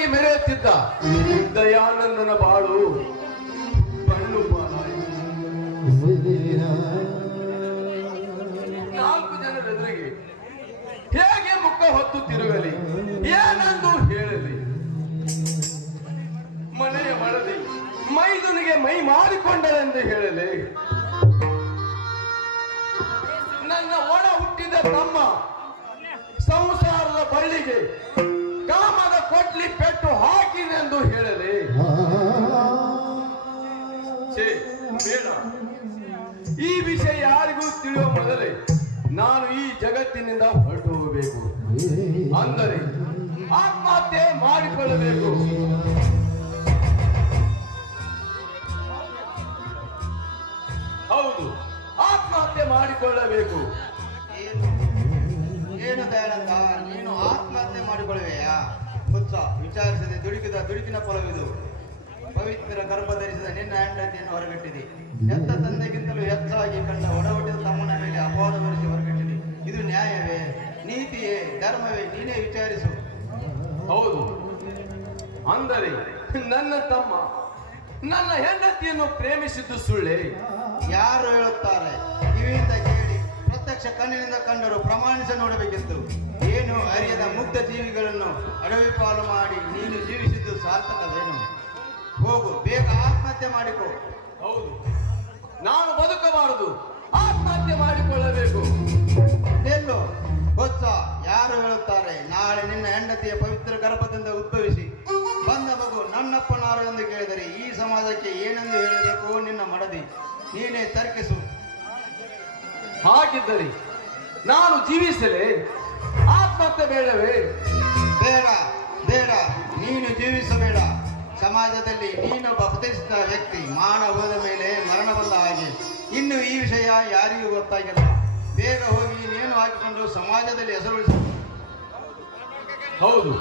ಬೆಳಗಿ ಮೆರೆಯುತ್ತಿದ್ದ ದಯಾನಂದನ ಬಾಳು ಬಣ್ಣು ಪಾಲಾಯಿತು. 4 ಜನರೆದುರಿಗೆ ಹೇಗೆ ಮುಖ ಹೊತ್ತು ತಿರುಗಲಿ, ಏನೆಂದು ಹೇಳಲಿ? ಮನೆಯ ಮಡದಿ ಮೈದುನಿಗೆ ಮೈ ಮಾಡಿಕೊಂಡರೆಂದು ಹೇಳಲಿ? ನನ್ನ ಒಡ ಹುಟ್ಟಿದ ತಮ್ಮ ಸಂಸಾರದ ಬಳ್ಳಿಗೆ ಕಾಮದ ಕೊಟ್ಲಿ ಪೆಟ್ಟು ಹಾಕಿನೆಂದು ಹೇಳಲಿ? ಬೇಡ. ಈ ವಿಷಯ ಯಾರಿಗೂ ತಿಳಿಯುವ ಮೊದಲೇ ನಾನು ಈ ಜಗತ್ತಿನಿಂದ ಹೊರಟು ಹೋಗಬೇಕು. ಅಂದರೆ ಆತ್ಮಹತ್ಯೆ ಮಾಡಿಕೊಳ್ಳಬೇಕು. ಹೌದು, ಆತ್ಮಹತ್ಯೆ ಮಾಡಿಕೊಳ್ಳಬೇಕು. ಏನು ದಯಾನಂದ, ನೀನು ಆತ್ಮಹತ್ಯೆ ಮಾಡಿಕೊಳ್ಳುವೆಯಾ? ಹುಚ್ಚ, ವಿಚಾರಿಸದೆ ದುಡುಕಿನ ಫಲವಿದು. ಪವಿತ್ರ ಗರ್ಭ ಧರಿಸಿದ ನಿನ್ನ ಹೆಂಡತಿಯನ್ನು ಹೊರಗಟ್ಟಿದೆ. ಹೆತ್ತ ತಂದೆಗಿಂತಲೂ ಹೆಚ್ಚಾಗಿ ಕಂಡ ಒಡಹುಟ್ಟಿದ ತಮ್ಮನ ಮೇಲೆ ಅಪವಾದ ಹೊರಿಸಿ ಹೊರಗಟ್ಟಿದೆ. ಇದು ನ್ಯಾಯವೇ, ನೀತಿಯೇ, ಧರ್ಮವೇ? ನೀನೇ ವಿಚಾರಿಸು. ಹೌದು, ಅಂದರೆ ನನ್ನ ತಮ್ಮ ನನ್ನ ಹೆಂಡತಿಯನ್ನು ಪ್ರೇಮಿಸಿದ್ದು ಸುಳ್ಳೇ? ಯಾರು ಹೇಳುತ್ತಾರೆ? ಕಿವಿಯಿಂದ ಕೇಳಿ ಪ್ರತ್ಯಕ್ಷ ಕಣ್ಣಿನಿಂದ ಕಂಡರು ಪ್ರಮಾಣಿಸ ನೋಡಬೇಕೆಂದು. ಏನು ಅರಿಯದ ಮುಗ್ಧ ಜೀವಿಗಳನ್ನು ಅಡವಿ ಪಾಲು ಮಾಡಿ ನೀನು ಜೀವಿಸಿದ್ದು ಸಾರ್ಥಕವೇನು? ಹೋಗು, ಬೇಗ ಆತ್ಮಹತ್ಯೆ ಮಾಡಿಕೊ. ಹೌದು, ನಾನು ಬದುಕಬಾರದು, ಆತ್ಮಹತ್ಯೆ ಮಾಡಿಕೊಳ್ಳಬೇಕು. ಎಲ್ಲೋ ಹೊಚ್ಚ, ಯಾರು ಹೇಳುತ್ತಾರೆ? ನಾಳೆ ನಿನ್ನ ಹೆಂಡತಿಯ ಪವಿತ್ರ ಗರ್ಭದಿಂದ ಉದ್ಭವಿಸಿ ಬಂದ ಮಗು ನನ್ನಪ್ಪನಾರು ಎಂದು ಕೇಳಿದರೆ ಈ ಸಮಾಜಕ್ಕೆ ಏನೆಂದು ಹೇಳಬೇಕು? ನಿನ್ನ ಮಡದಿ ನೀನೇ ತರ್ಕಿಸು. ಹಾಗಿದ್ದರೆ ನಾನು ಜೀವಿಸಲೇ? ಆತ್ಮಹತ್ಯೆ ಬೇಡವೇ? ಬೇಡ ಬೇಡ, ನೀನು ಜೀವಿಸಬೇಡ. ಸಮಾಜದಲ್ಲಿ ನೀನೊಬ್ಬ ಪ್ರತಿಷ್ಠಿತ ವ್ಯಕ್ತಿ. ಮಾನ ಹೋದ ಮೇಲೆ ಮರಣ ಬಂದ ಹಾಗೆ. ಇನ್ನು ಈ ವಿಷಯ ಯಾರಿಗೂ ಗೊತ್ತಾಗಿಲ್ಲ. ಬೇಗ ಹೋಗಿ ನೇಣು ಹಾಕಿಕೊಂಡು ಸಮಾಜದಲ್ಲಿ ಹೆಸರು ಉಳಿಸ. ಹೌದು,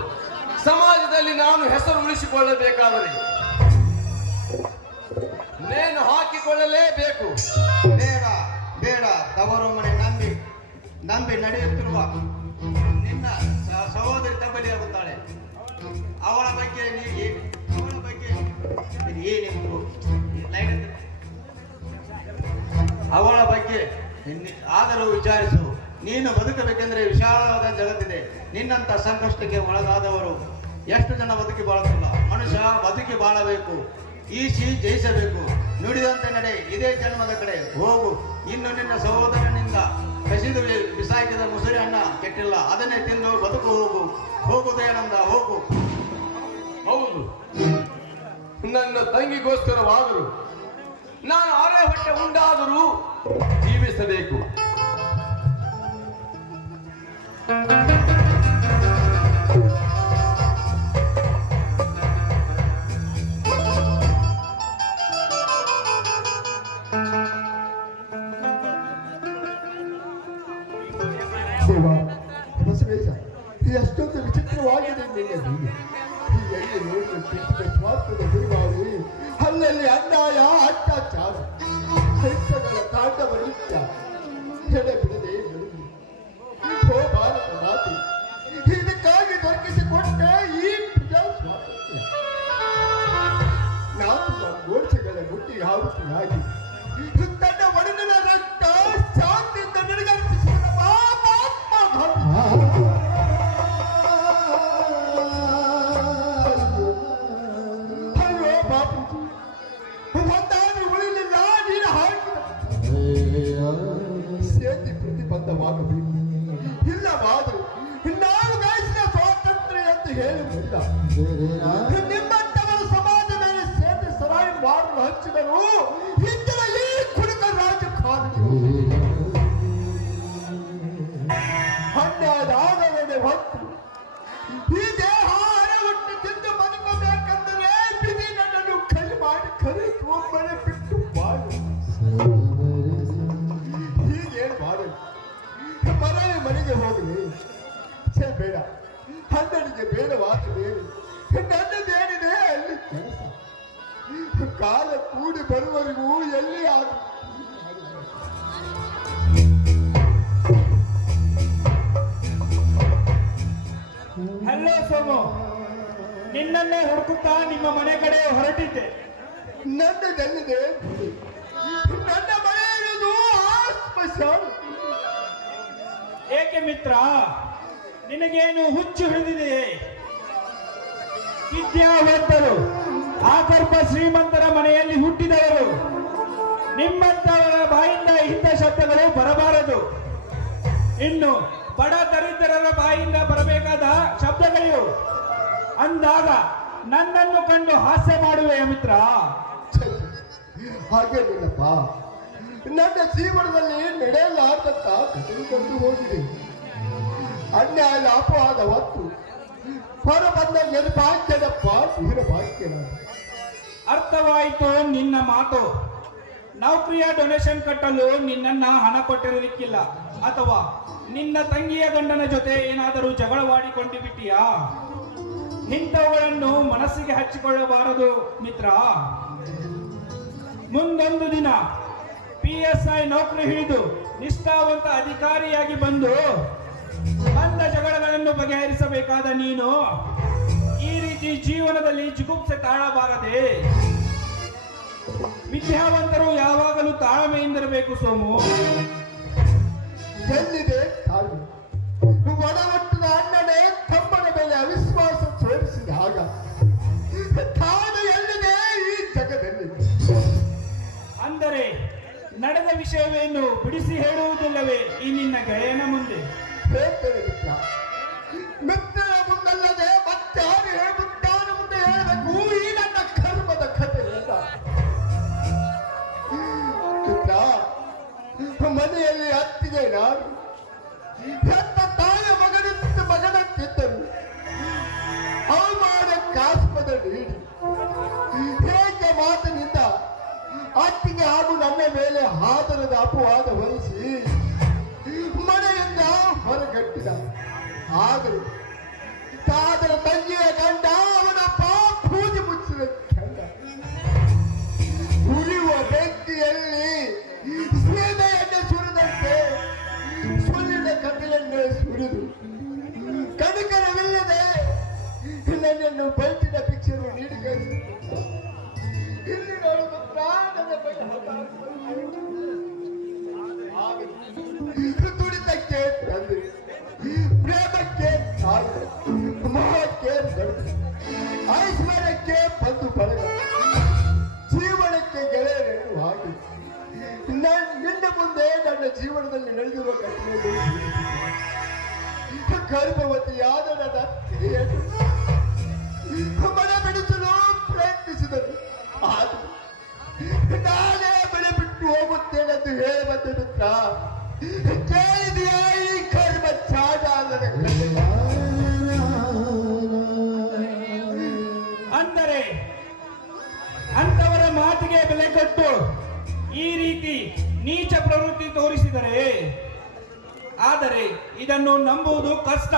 ಸಮಾಜದಲ್ಲಿ ನಾನು ಹೆಸರು ಉಳಿಸಿಕೊಳ್ಳಬೇಕಾದರೆ ನೇಣು ಹಾಕಿಕೊಳ್ಳಲೇಬೇಕು. ಬೇಡ ಬೇಡ, ತವರು ಮನೆ ನಂಬಿ ನಡೆಯುತ್ತಿರುವ ನಿನ್ನ ಸಹೋದರಿ ತಬ್ಬಲಿಯಾಗುತ್ತಾಳೆ. ಅವಳ ಬಗ್ಗೆ ಅವಳ ಬಗ್ಗೆ ಆದರೂ ವಿಚಾರಿಸು. ನೀನು ಬದುಕಬೇಕೆಂದ್ರೆ ವಿಶಾಲವಾದ ಜಗತ್ತಿದೆ. ನಿನ್ನಂತ ಸಂಕಷ್ಟಕ್ಕೆ ಒಳಗಾದವರು ಎಷ್ಟು ಜನ ಬದುಕಿ ಬಾಳುತ್ತಿಲ್ಲ. ಮನುಷ್ಯ ಬದುಕಿ ಬಾಳಬೇಕು, ಈಸಿ ಜಯಿಸಬೇಕು. ನುಡಿದಂತೆ ನಡೆ, ಇದೇ ಜನ್ಮದ ಕಡೆ ಹೋಗು. ಇನ್ನು ನಿನ್ನ ಸಹೋದರನಿಂದ ಕಸಿದು ಬಿಸಾಕಿದ ಮುಸುರಿ ಅನ್ನ ಕೆಟ್ಟಿಲ್ಲ, ಅದನ್ನೇ ತಿಂದು ಬದುಕು. ಹೋಗು ದಯಾನಂದ, ಹೋಗು. ಹೌದು, ನನ್ನ ತಂಗಿಗೋಸ್ಕರವಾದರೂ ನಾನು ಅರೆ ಹೊಟ್ಟೆ ಉಂಡಾದರೂ ಜೀವಿಸಬೇಕು. ಎಷ್ಟೊಂದು ವಿಚಿತ್ರವಾಗಿದೆ ಸ್ವಾರ್ಥದ ಗುರುವಾಗಿ ಅಲ್ಲಲ್ಲಿ ಅನ್ಯಾಯ, ಅತ್ಯಾಚಾರ, ಹಿಂಸೆಗಳ ತಾಂಡವ ನೃತ್ಯ ಎಡೆ ಬಿಡದೆ ನಡೆದು ಓ ಭಾರತ ಮಾತೆ, ಇದಕ್ಕಾಗಿ ದೊರಕಿಸಿಕೊಟ್ಟ ಈ ಪ್ರಜಾಸ್ವಾತಂತ್ರ್ಯ ನಾವು ಗೋಡ್ಸೆಗಳ ಮುಟ್ಟಿ ಆವೃತ್ತಿಯಾಗಿ ತನ್ನ ಒಡಲಿನ ರಕ್ತ ಶಾಂತಿಯಿಂದ ನಡೆಗರ್ಪಿಸಿದ ಮಹಾತ್ಮ ಗಾಂಧಿ. ಪ್ರತಿಬಂಧವಾಗಬೇಕು. ಇಲ್ಲವಾದರೂ ನಾವು ಗಳಿಸಿದ ಸ್ವಾತಂತ್ರ್ಯ ಎಂದು ಹೇಳುವುದಿಲ್ಲ. ನಿಮ್ಮಂತವರು ಸಮಾಜ ಮೇಲೆ ಸೇರಿ ಸರಾಯಿ ಮಾಡಲು ಹಚ್ಚಿದರು. ಹಿಂದಿನ ಈ ಕುಡುಕ ರಾಜಕಾರಣಿಗಳು ಅನ್ಯಾಯದ ಆದರಣೆ ಹೊತ್ತು ಈ ದೇಹ ಅರವಟ್ಟು ತಿಂದು ಬದುಕಬೇಕೆಂದರೆ ಬಿಡಿ ನನ್ನನ್ನು ಕೈ ಮಾಡಿ ಕರೆದು ಒಬ್ಬನೇ ಬಿಟ್ಟು ಬಾಳು. ಮನೆಗೆ ಹೋಗಲಿ ಬೇಡ, ಹನ್ನಡಿಗೆ ಬೇಡವಾದ ಬೇರೆ ನನ್ನದೇನಿದೆ ಅಲ್ಲಿ ಕೆಲಸ. ಕಾಲ ಕೂಡಿ ಬರುವವರೆಗೂ ಎಲ್ಲಿ ಆಗ. ಹಲೋ ಸೋಮು, ನಿನ್ನನ್ನೇ ಹುಡುಕುತ್ತಾ ನಿಮ್ಮ ಮನೆ ಕಡೆ ಹೊರಟಿದ್ದೆ. ನನ್ನದಲ್ಲಿದೆ ನನ್ನ ಮನೆ ಇರುವುದು ಸ್ಪೆಷಲ್. ಏಕೆ ಮಿತ್ರ, ನಿನಗೇನು ಹುಚ್ಚು ಹಿಡಿದಿದೆಯೇ? ವಿದ್ಯಾವಂತರು, ಆಗರ್ಭ ಶ್ರೀಮಂತರ ಮನೆಯಲ್ಲಿ ಹುಟ್ಟಿದವರು, ನಿಮ್ಮಂತವರ ಬಾಯಿಂದ ಇಂಥ ಶಬ್ದಗಳು ಬರಬಾರದು. ಇನ್ನು ಬಡ ದರಿದ್ರರ ಬಾಯಿಂದ ಬರಬೇಕಾದ ಶಬ್ದಗಳಿವು. ಅಂದಾಗ ನನ್ನನ್ನು ಕಂಡು ಹಾಸ್ಯ ಮಾಡುವೆಯ ಮಿತ್ರ? ಹಾಗೇನಿಲ್ಲಪ್ಪ, ನನ್ನ ಜೀವನದಲ್ಲಿ ನಡೆಯಲಾರ್ದಂತ ಕಟ್ಟಿಕೊಂಡು ಹೋಗಿದೆ. ಅನ್ಯಾಯ ಅಪವಾದ ಹೊತ್ತು ಹೊರ ಬಂದ ನಿರ್ಭಾಗ್ಯದಪ್ಪ ವೀರಭಾಗ್ಯನ. ಅರ್ಥವಾಯಿತು ನಿನ್ನ ಮಾತು. ನೌಕರಿಯ ಡೊನೇಷನ್ ಕಟ್ಟಲು ನಿನ್ನನ್ನ ಹಣ ಕೊಟ್ಟಿರಲಿಕ್ಕಿಲ್ಲ, ಅಥವಾ ನಿನ್ನ ತಂಗಿಯ ಗಂಡನ ಜೊತೆ ಏನಾದರೂ ಜಗಳವಾಡಿಕೊಂಡು ಬಿಟ್ಟಿಯಾ? ಇಂಥವುಗಳನ್ನು ಮನಸ್ಸಿಗೆ ಹಚ್ಚಿಕೊಳ್ಳಬಾರದು ಮಿತ್ರ. ಮುಂದೊಂದು ದಿನ PSI ನೌಕರಿ ಹಿಡಿದು ನಿಷ್ಠಾವಂತ ಅಧಿಕಾರಿಯಾಗಿ ಬಂದ ಜಗಳಗಳನ್ನು ಬಗೆಹರಿಸಬೇಕಾದ ನೀನು ಈ ರೀತಿ ಜೀವನದಲ್ಲಿ ಜಿಗುಪ್ಸೆ ತಾಳಬಾರದೆ. ವಿದ್ಯಾವಂತರು ಯಾವಾಗಲೂ ತಾಳ್ಮೆಯಿಂದಿರಬೇಕು ಸೋಮು. ಎಲ್ಲಿದೆ ತಾಳ್ಮೆ? ಒಡವಟ್ಟಿನ ಅಣ್ಣನೇ ತಮ್ಮನ ಮೇಲೆ ಅವಿಶ್ವಾಸ ತೋರಿಸಿದ ಆಗ ತಾನು ಎಲ್ಲಿದೆ ಈ ಜಗದಲ್ಲಿ? ಅಂದರೆ ನಡೆದ ವಿಷಯವೇನು ಬಿಡಿಸಿ ಹೇಳುವುದಿಲ್ಲವೇ ಈ ನಿನ್ನ ಗೆಳೆಯನ ಮುಂದೆ? ಹೇಳ್ತೇನೆ ಮಿತ್ರ. ಮಿತ್ರನ ಮುಂದಲ್ಲದೆ ಮತ್ತಾರು ಹೇಳ್ಬಿಟ್ಟಾನ ಮುಂದೆ ಹೇಳಬೇಕು ಈ ನನ್ನ ಕರ್ಮದ ಕಥೆ ಅಂತ. ಮಿತ್ರ, ಮನೆಯಲ್ಲಿ ಅತ್ತಿಗೆ ನಾನು ಹೆತ್ತ ತಾಯ ಮಗನಂತಿದ್ದರು. ಅವಮಾನಕ್ಕಾಸ್ಪದ ನೀಡಿ ಹೇಗೆ ಮಾತಿನಿಂದ ಅತ್ತಿಗೆ ಹಾಗೂ ನನ್ನ ಮೇಲೆ ಆದರದ ಅಪವಾದ ಹೊರಿಸಿ ಮನೆಯಿಂದ ಹೊರಗಟ್ಟಿದ. ಆದರೂ ತಾದರ ತಂಗಿಯ ಗಂಡ ಅವನಪ್ಪ ಪೂಜೆ ಮುಚ್ಚಿದ ಗಂಡ. ಉರಿಯುವ ಬೆಂಕಿಯಲ್ಲಿ ಸೀಮೆಯನ್ನೇ ಸುರಿದಂತೆ ಸುಳ್ಳಿನ ಕಥೆಯನ್ನೇ ಸುರಿದು ಕನಿಕರವಿಲ್ಲದೆ ನನ್ನನ್ನು ಬೈಟಿನ ಭಿಕ್ಷೆಯನ್ನು ನೀಡಿ ಕಳಿಸಿದ. ಇಲ್ಲಿ ನೋಡುವ ಪ್ರಾಣದ ಬಗ್ಗೆ ತುಡಿತಕ್ಕೆ ತಂದೆ, ಪ್ರೇಮಕ್ಕೆ ತಾಯಿ, ಮೋಹಕ್ಕೆ ನಡೆದು, ಐಶ್ವರ್ಯಕ್ಕೆ ಬಂದು ಬಳಗ, ಜೀವನಕ್ಕೆ ಗೆಳೆಯರೆಂದು ಹಾಗೆ ನಿನ್ನ ಮುಂದೆ ನನ್ನ ಜೀವನದಲ್ಲಿ ನಡೆದಿರುವ ಘಟನೆಗಳು ಗರ್ಭವತಿಯಾದ ನನ್ನ ಅತ್ತಿಗೆಯನ್ನು ಮನೆ ಬಿಡಿಸಲು ಪ್ರಯತ್ನಿಸಿದರು. ಆದರೂ ನಾನೇ ಮನೆ ಬಿಟ್ಟು ಹೋಗುತ್ತೇನೆಂದು ಹೇಳಿ ಬಂದ ಮಿತ್ರ, ಕೇಳಿದೆಯಾ ಈ ಕರ್ಮ ಚಾಡಾಲದ ಅಂದರೆ ಅಂತವರ ಮಾತಿಗೆ ಬೆಲೆ ಕೊಟ್ಟು ಈ ರೀತಿ ನೀಚ ಪ್ರವೃತ್ತಿ ತೋರಿಸಿದರೆ, ಆದರೆ ಇದನ್ನು ನಂಬುವುದು ಕಷ್ಟ.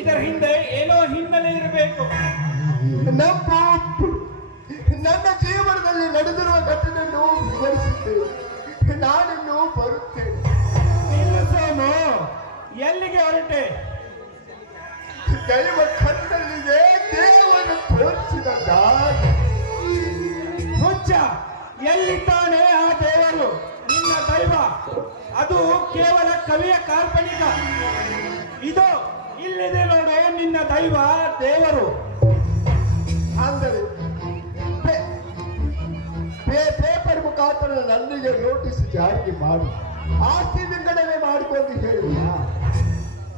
ಇದರ ಹಿಂದೆ ಏನೋ ಹಿನ್ನೆಲೆ ಇರಬೇಕು. ನನ್ನ ಜೀವನದಲ್ಲಿ ನಡೆದಿರುವ ಘಟನೆಯನ್ನು ವಿವರಿಸುತ್ತೇನೆ. ನಾನಿನ್ನು ಬರುತ್ತೇನೆ. ಸೋಮು, ಎಲ್ಲಿಗೆ ಹೊರಟೆ? ದೈವ ಕಣ್ಣಲ್ಲಿಗೆ ದೇವರು ತೋರಿಸಿದ ದಾರಿ. ಹುಚ್ಚ, ಎಲ್ಲಿದ್ದಾನೆ ಆ ದೇವರು? ನಿನ್ನ ದೈವ ಅದು ಕೇವಲ ಕವಿಯ ಕಾಲ್ಪನಿಕ. ಇದು ಇಲ್ಲಿದೆ ನೋಡು ನಿನ್ನ ದೈವ ದೇವರು. ಅಂದರೆ ಪೇಪರ್ ಮುಖಾಂತರ ನನ್ನಿಗೆ ನೋಟಿಸ್ ಜಾರಿಗೆ ಮಾಡಿ ಆಸ್ತಿ ವಿಂಗಡಣೆ ಮಾಡಿಕೊಂಡು ಹೇಳಿದ.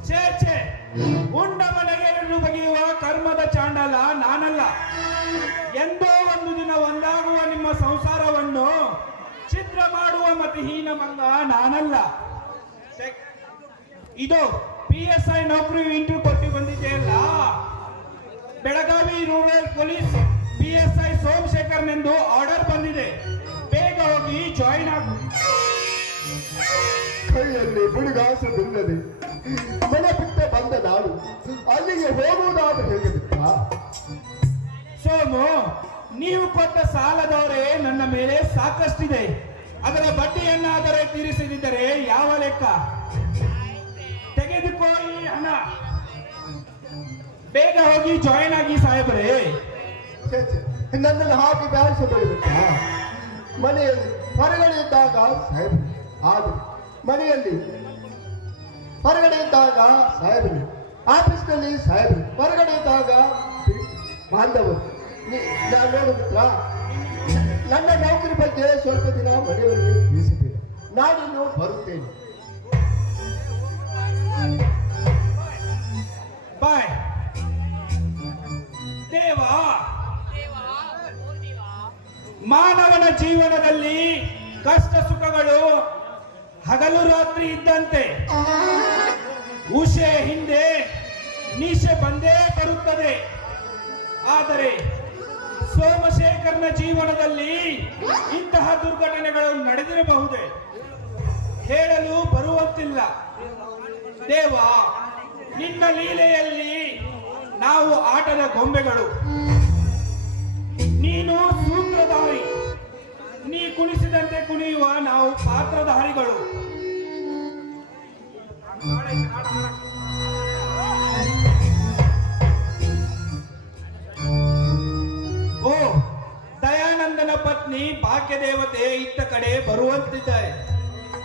ಛೇ, ಉಂಡ ಮನೆಗೆ ಎಳ್ಳು ಬಗೆಯುವ ಕರ್ಮದ ಚಾಂಡಲ ನಾನಲ್ಲ. ಎಂದೋ ಒಂದು ದಿನ ಒಂದಾಗುವ ನಿಮ್ಮ ಸಂಸಾರವನ್ನು ಛಿದ್ರ ಮಾಡುವ ಮತಿಹೀನ ಮಂಗ ನಾನಲ್ಲ. ಇದು PSI ನೌಕರಿ ಇಂಟರ್ವ್ಯೂ ಕೊಟ್ಟು ಬಂದಿದೆಯಲ್ಲ, ಬೆಳಗಾವಿ ರೂರಲ್ ಪೊಲೀಸ್ PSI ಸೋಮಶೇಖರ್ನೆಂದು ಆರ್ಡರ್ ಬಂದಿದೆ. ಬೇಗ ಹೋಗಿ ಜಾಯಿನ್ ಆಗು. ಕೈಯಲ್ಲಿ ಬುಡುಗಾಸವಿಲ್ಲದೆ ಮನೆ ಬಿಟ್ಟ ಬಂದ ನಾನು ಅಲ್ಲಿಗೆ ಹೋಗುವುದಾದ್ರೆ ಹೇಗೆ ಬಿಟ್ಟ? ಸೋಮು, ನೀವು ಕೊಟ್ಟ ಸಾಲದವರೇ ನನ್ನ ಮೇಲೆ ಸಾಕಷ್ಟಿದೆ. ಅದರ ಬಡ್ಡಿಯನ್ನಾದರೆ ತೀರಿಸದಿದ್ದರೆ ಯಾವ ಲೆಕ್ಕ? ತೆಗೆದುಕೋ ಈ ಹಣ. ಬೇಗ ಹೋಗಿ ಜಾಯಿನ್ ಆಗಿ ಸಾಹೇಬ್ರೆ. ಛೇ, ಛೇ, ನನ್ನನ್ನು ಹಾಕಿ ಬ್ಯಾರಿಸಬೇಡ. ಮನೆಯಲ್ಲಿ ಹೊರಗಡೆ ಇದ್ದಾಗ ಸಾಹೇಬ್ರು, ಆದ್ರೆ ಮನೆಯಲ್ಲಿ ಹೊರಗಡೆ ಇದ್ದಾಗ ಸಾಹೇಬ್ರು, ಆಫೀಸ್ನಲ್ಲಿ ಸಾಹೇಬ್ರು, ಹೊರಗಡೆ ಇದ್ದಾಗ ಬಾಂಧವರು. ನಾನು ನೋಡು ಮಿತ್ರ, ನನ್ನ ನೌಕರಿ ಬಗ್ಗೆ ಸ್ವಲ್ಪ ದಿನ ಮನೆಯವರಿಗೆ ತಿಳಿಸಿದ್ದೇನೆ. ನಾನಿನ್ನು ಬರುತ್ತೇನೆ. ಬಾಯ್. ದೇವ, ಮಾನವನ ಜೀವನದಲ್ಲಿ ಕಷ್ಟ ಸುಖಗಳು ಹಗಲು ರಾತ್ರಿ ಇದ್ದಂತೆ. ಉಷೆ ಹಿಂದೆ ನಿಶೆ ಬಂದೇ ಬರುತ್ತದೆ. ಆದರೆ ಸೋಮಶೇಖರ್ನ ಜೀವನದಲ್ಲಿ ಇಂತಹ ದುರ್ಘಟನೆಗಳು ನಡೆದಿರಬಹುದೇ? ಹೇಳಲು ಬರುವಂತಿಲ್ಲ. ದೇವ, ನಿನ್ನ ಲೀಲೆಯಲ್ಲಿ ನಾವು ಆಟದ ಗೊಂಬೆಗಳು, ನೀನು ಸೂತ್ರಧಾರಿ. ನೀ ಕುಣಿಸಿದಂತೆ ಕುಣಿಯುವ ನಾವು ಪಾತ್ರಧಾರಿಗಳು. ಓ, ದಯಾನಂದನ ಪತ್ನಿ ಭಾಗ್ಯದೇವತೆ ಇತ್ತ ಕಡೆ ಬರುವಂತಿದ್ದಾರೆ.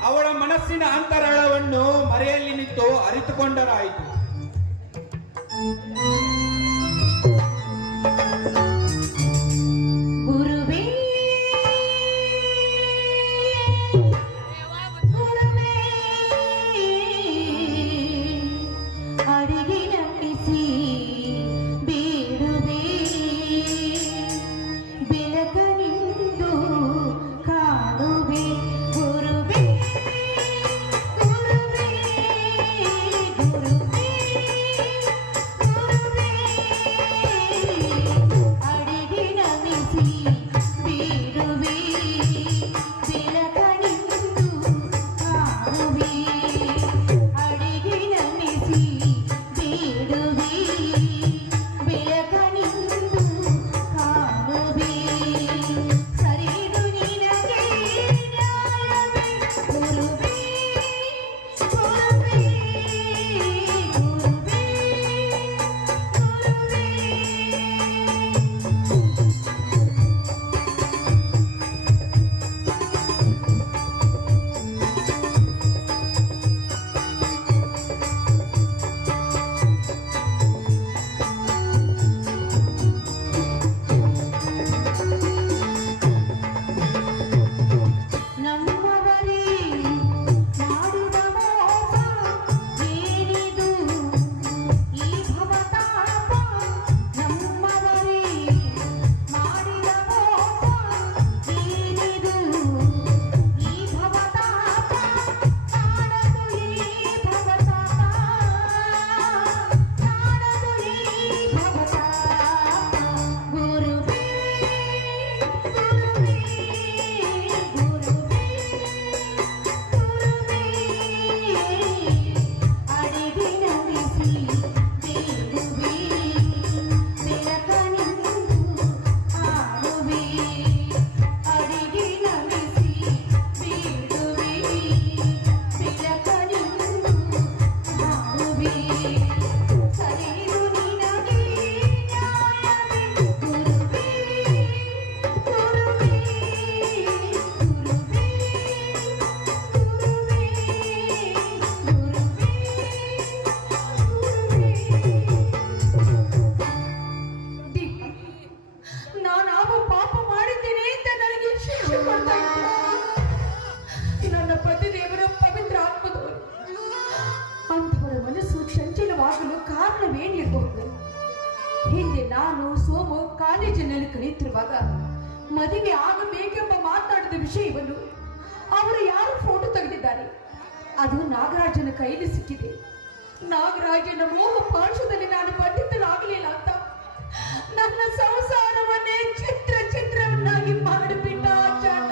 ಅವಳ ಮನಸ್ಸಿನ ಅಂತರಾಳವನ್ನು ಮರೆಯಲ್ಲಿ ನಿಂತು ಅರಿತುಕೊಂಡರಾಯಿತು. ಗುರುವೇ ಗುರುವೇ ಅಡಿಗೆ ನಂಬಿಸಿ ಬೇಡುವೆ ಬೆಳಕನಿಂದು ಕಾಣುವೆ. ಗುರುವೇ ಗುರುವೇ ಗುರುವೇ ಗುರುವೇ ಅಡಿಗೆ ನಮಿಸಿ ಬೇಡುವೆ ಬೆಳಕನಿಂದು ಕಾಣುವೆ. ಅಡಿಗೆ ನಮಿಸಿ ಬೇಡುವೆ ಬೆಳಕನಿಂದು ಕಾಣುವೆ. ಸರಿದು ನಿನಗೆ ನ್ಯಾಯವೇ ಗುರುವೇ ಗುರುವೇ ಗುರುವೇ ಗುರುವೇ. ನಮ್ಮವರೇ ಮಾಡಿದ ಮೋಸ ಏನಿದು ಈ ಭವತಾಪ. ನಮ್ಮವರೇ ಮಾಡಿದ ಮೋಸ ಏನಿದು ಈ ಭವತಾಪ. ಕಾಣದು ಈ ಭವತಾಪ, ಕಾಣದು ಈ ಭವತಾಪ. ಗುರುವೇ ಗುರುವೇ ಗುರುವೇ ಗುರುವೇ ಅಡಿಗೆ ನಮಿಸಿ ಬೇಡುವೆ ಬೆಳಕನಿಂದು ಕಾಣುವೆ. ಅಡಿಗೆ ನಮಿಸಿ ಬೇಡುವೆ ಬೆಳಕನಿಂದು ಕಾಣುವೆ. ಸರಿದು ನಿನಗೆ ನ್ಯಾಯವೇ ಗುರುವೇ ಗುರುವೇ ಗುರುವೇ ದೀಪ, ನಾನಾವ ಪಾಪ ಮಾಡಿದ್ದೇನೆ ಅಂತ ನನಗೆ ಶಿಕ್ಷೆ ಕೊಡ್ತಾ ಇದ್ದೆ. ನನ್ನ ಪತಿದೇವರ ಪವಿತ್ರ ಆತ್ಮದವರು ಅಂಥವರ ಮನಸ್ಸು ಚಂಚಲವಾಗಲು ಕಾರಣವೇನಿರಬಹುದು? ಹಿಂದೆ ನಾನು ಸೋಮು ಕಾಲೇಜಿನಲ್ಲಿ ಕಲಿಯುತ್ತಿರುವಾಗ ಮದುವೆ ಆಗಬೇಕೆಂಬ ಮಾತನಾಡಿದ ವಿಷಯವನ್ನು ಅವರು ಯಾರು ಫೋಟೋ ತೆಗೆದಿದ್ದಾರೆ. ಅದು ನಾಗರಾಜನ ಕೈಯಲ್ಲಿ ಸಿಕ್ಕಿದೆ. ನಾಗರಾಜನ ಮೋಹ ಪಾರ್ಶ್ವದಲ್ಲಿ ನಾನು ಬಂಧಿತನಾಗಲಿಲ್ಲ ಅಂತ ನನ್ನ ಸಂಸಾರವನ್ನೇ ಚಿತ್ರವನ್ನಾಗಿ ಮಾಡಿಬಿಟ್ಟ ಆಚಾರ.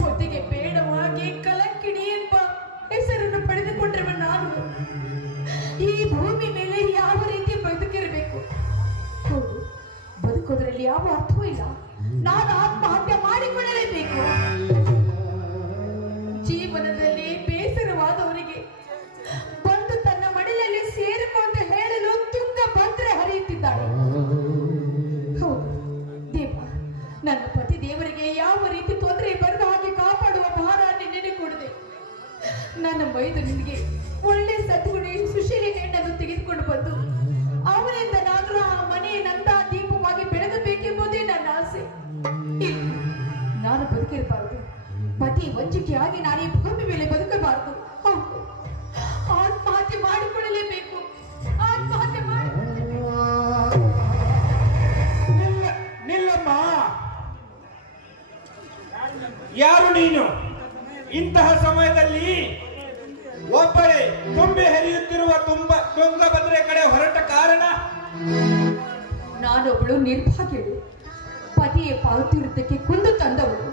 ಹೊತ್ತಿಗೆ ಬೇಡವಾಗಿ ಕಲಂಕಿಣಿ ಎಂಬ ಹೆಸರನ್ನು ಪಡೆದುಕೊಂಡಿರುವ ನಾನು ಈ ಭೂಮಿ ಮೇಲೆ ಯಾವ ರೀತಿ ಬದುಕಿರಬೇಕು? ಹೌದು, ಬದುಕೋದ್ರಲ್ಲಿ ಯಾವ ಅರ್ಥವೂ ಇಲ್ಲ. ನಾನು ಆತ್ಮಹತ್ಯೆ ಮಾಡಿಕೊಳ್ಳಲೇಬೇಕು. ಜೀವನದಲ್ಲಿ ಬೇಸರವಾದವರಿಗೆ ಬಂದು ತನ್ನ ಮಡಿಲಲ್ಲಿ ಸೇರಿಕೊಳ್ಳ ಸಲುವಾಗಿ ನಾನು ಈ ಭೂಮಿ ಮೇಲೆ ಬದುಕಬಾರದು. ಹೌದು, ಆತ್ಮಹತ್ಯೆ ಮಾಡಿಕೊಳ್ಳಲೇಬೇಕು. ಆತ್ಮಹತ್ಯೆ ಮಾಡಿ ನಿಲ್ಲಮ್ಮ. ಯಾರು ನೀನು? ಇಂತಹ ಸಮಯದಲ್ಲಿ ಒಬ್ಬಳೇ ತುಂಬಿ ಹರಿಯುತ್ತಿರುವ ತುಂಗಭದ್ರೆ ಕಡೆ ಹೊರಟ ಕಾರಣ? ನಾನೊಬ್ಬಳು ನಿರ್ಭಾಗ್ಯಳು. ಪತಿಯ ಪಾವತಿವೃತ್ತಕ್ಕೆ ಕುಂದು ತಂದವಳು,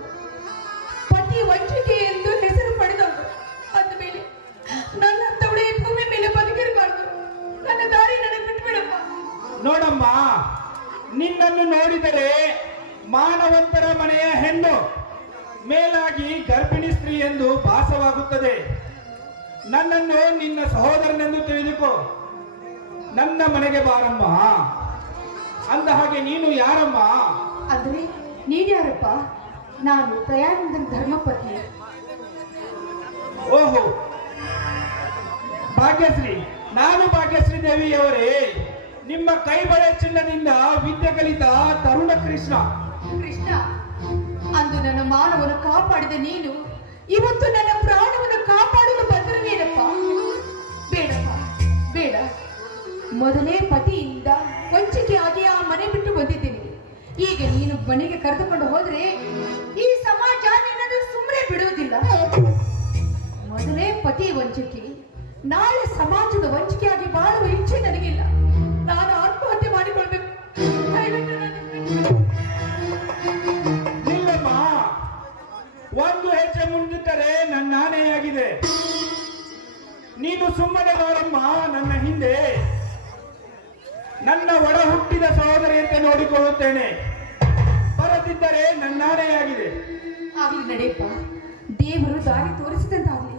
ಪತಿ ವಂಚಿಕೆ ಎಂದು ಹೆಸರು ಪಡೆದವಳು. ಅಂದ ಮೇಲೆ ನನ್ನಂತವಳು ಈ ಭೂಮಿ ಮೇಲೆ ಬದುಕಿರಬಾರದು. ನನ್ನ ದಾರಿ ನನಗೆ ಬಿಟ್ಬಿಡಪ್ಪ. ನೋಡಮ್ಮ, ನಿನ್ನನ್ನು ನೋಡಿದರೆ ಮಾನವಂತರ ಮನೆಯ ಹೆಣ್ಣು, ಮೇಲಾಗಿ ಗರ್ಭಿಣಿ ಸ್ತ್ರೀ ಎಂದು ಭಾಸವಾಗುತ್ತದೆ. ನನ್ನನ್ನು ನಿನ್ನ ಸಹೋದರನೆಂದು ತಿಳಿದುಕೋ. ನನ್ನ ಮನೆಗೆ ಬಾರಮ್ಮ. ಅಂದ ಹಾಗೆ ನೀನು ಯಾರಮ್ಮ? ಅಂದ್ರೆ ನೀನ್ಯಾರಪ್ಪ? ನಾನು ಪ್ರಯಾಣದ ಧರ್ಮಪತ್ನಿ. ಓಹೋ, ಭಾಗ್ಯಶ್ರೀ. ನಾನು ಭಾಗ್ಯಶ್ರೀ ದೇವಿಯವರೇ, ನಿಮ್ಮ ಕೈ ಬಳೆ ಚಿನ್ನದಿಂದ ವಿದ್ಯೆ ಕಲಿತ ತರುಣ ಕೃಷ್ಣ. ಕೃಷ್ಣ, ಅಂದು ನನ್ನ ಮಾನವನ್ನು ಕಾಪಾಡಿದ ನೀನು ಇವತ್ತು ನನ್ನ ಪ್ರಾಣವನ್ನು ಕಾಪಾಡಲು ಬಂದಿರಲೇನಪ್ಪ? ಬೇಡಪ್ಪ, ಬೇಡ. ಮೊದಲೇ ಪತಿಯಿಂದ ವಂಚಿಕೆಯಾಗಿ ಆ ಮನೆ ಬಿಟ್ಟು ಬಂದಿದ್ದೀನಿ. ಈಗ ನೀನು ಮನೆಗೆ ಕರೆದುಕೊಂಡು ಹೋದ್ರೆ ಈ ಸಮಾಜ ನಿನ್ನನ್ನು ಸುಮ್ಮನೆ ಬಿಡುವುದಿಲ್ಲ. ಮೊದಲೇ ಪತಿ ವಂಚಿಕೆ, ನಾಳೆ ಸಮಾಜದ ವಂಚಿಕೆಯಾಗಿ ಬಾಳುವ ಇಚ್ಛೆ ನನಗಿಲ್ಲ. ನಾನು ಆತ್ಮಹತ್ಯೆ ಮಾಡಿಕೊಳ್ಬೇಕು. ದಯವಿಟ್ಟು ನನ್ನನ್ನು ಬಿಟ್ಟು. ನಿಲ್ಲಮ್ಮ. ಒಂದು ಹೆಜ್ಜೆ ಮುಂದಿಟ್ಟರೆ ನನ್ನ ಆನೆಯಾಗಿದೆ. ನೀನು ಸುಮ್ಮನೆ ಬಾರಮ್ಮ ನನ್ನ ಹಿಂದೆ. ನನ್ನ ಒಡ ಹುಟ್ಟಿದ ಸಹೋದರಿಯಂತೆ ನೋಡಿಕೊಳ್ಳುತ್ತೇನೆ. ಬರದಿದ್ದರೆ ನನ್ನ ಆನೆಯಾಗಿದೆ. ಆಗ್ಲಿ ನಡೆಯಪ್ಪ, ದೇವರು ದಾರಿ ತೋರಿಸಿದಂತಾಗ್ಲಿ.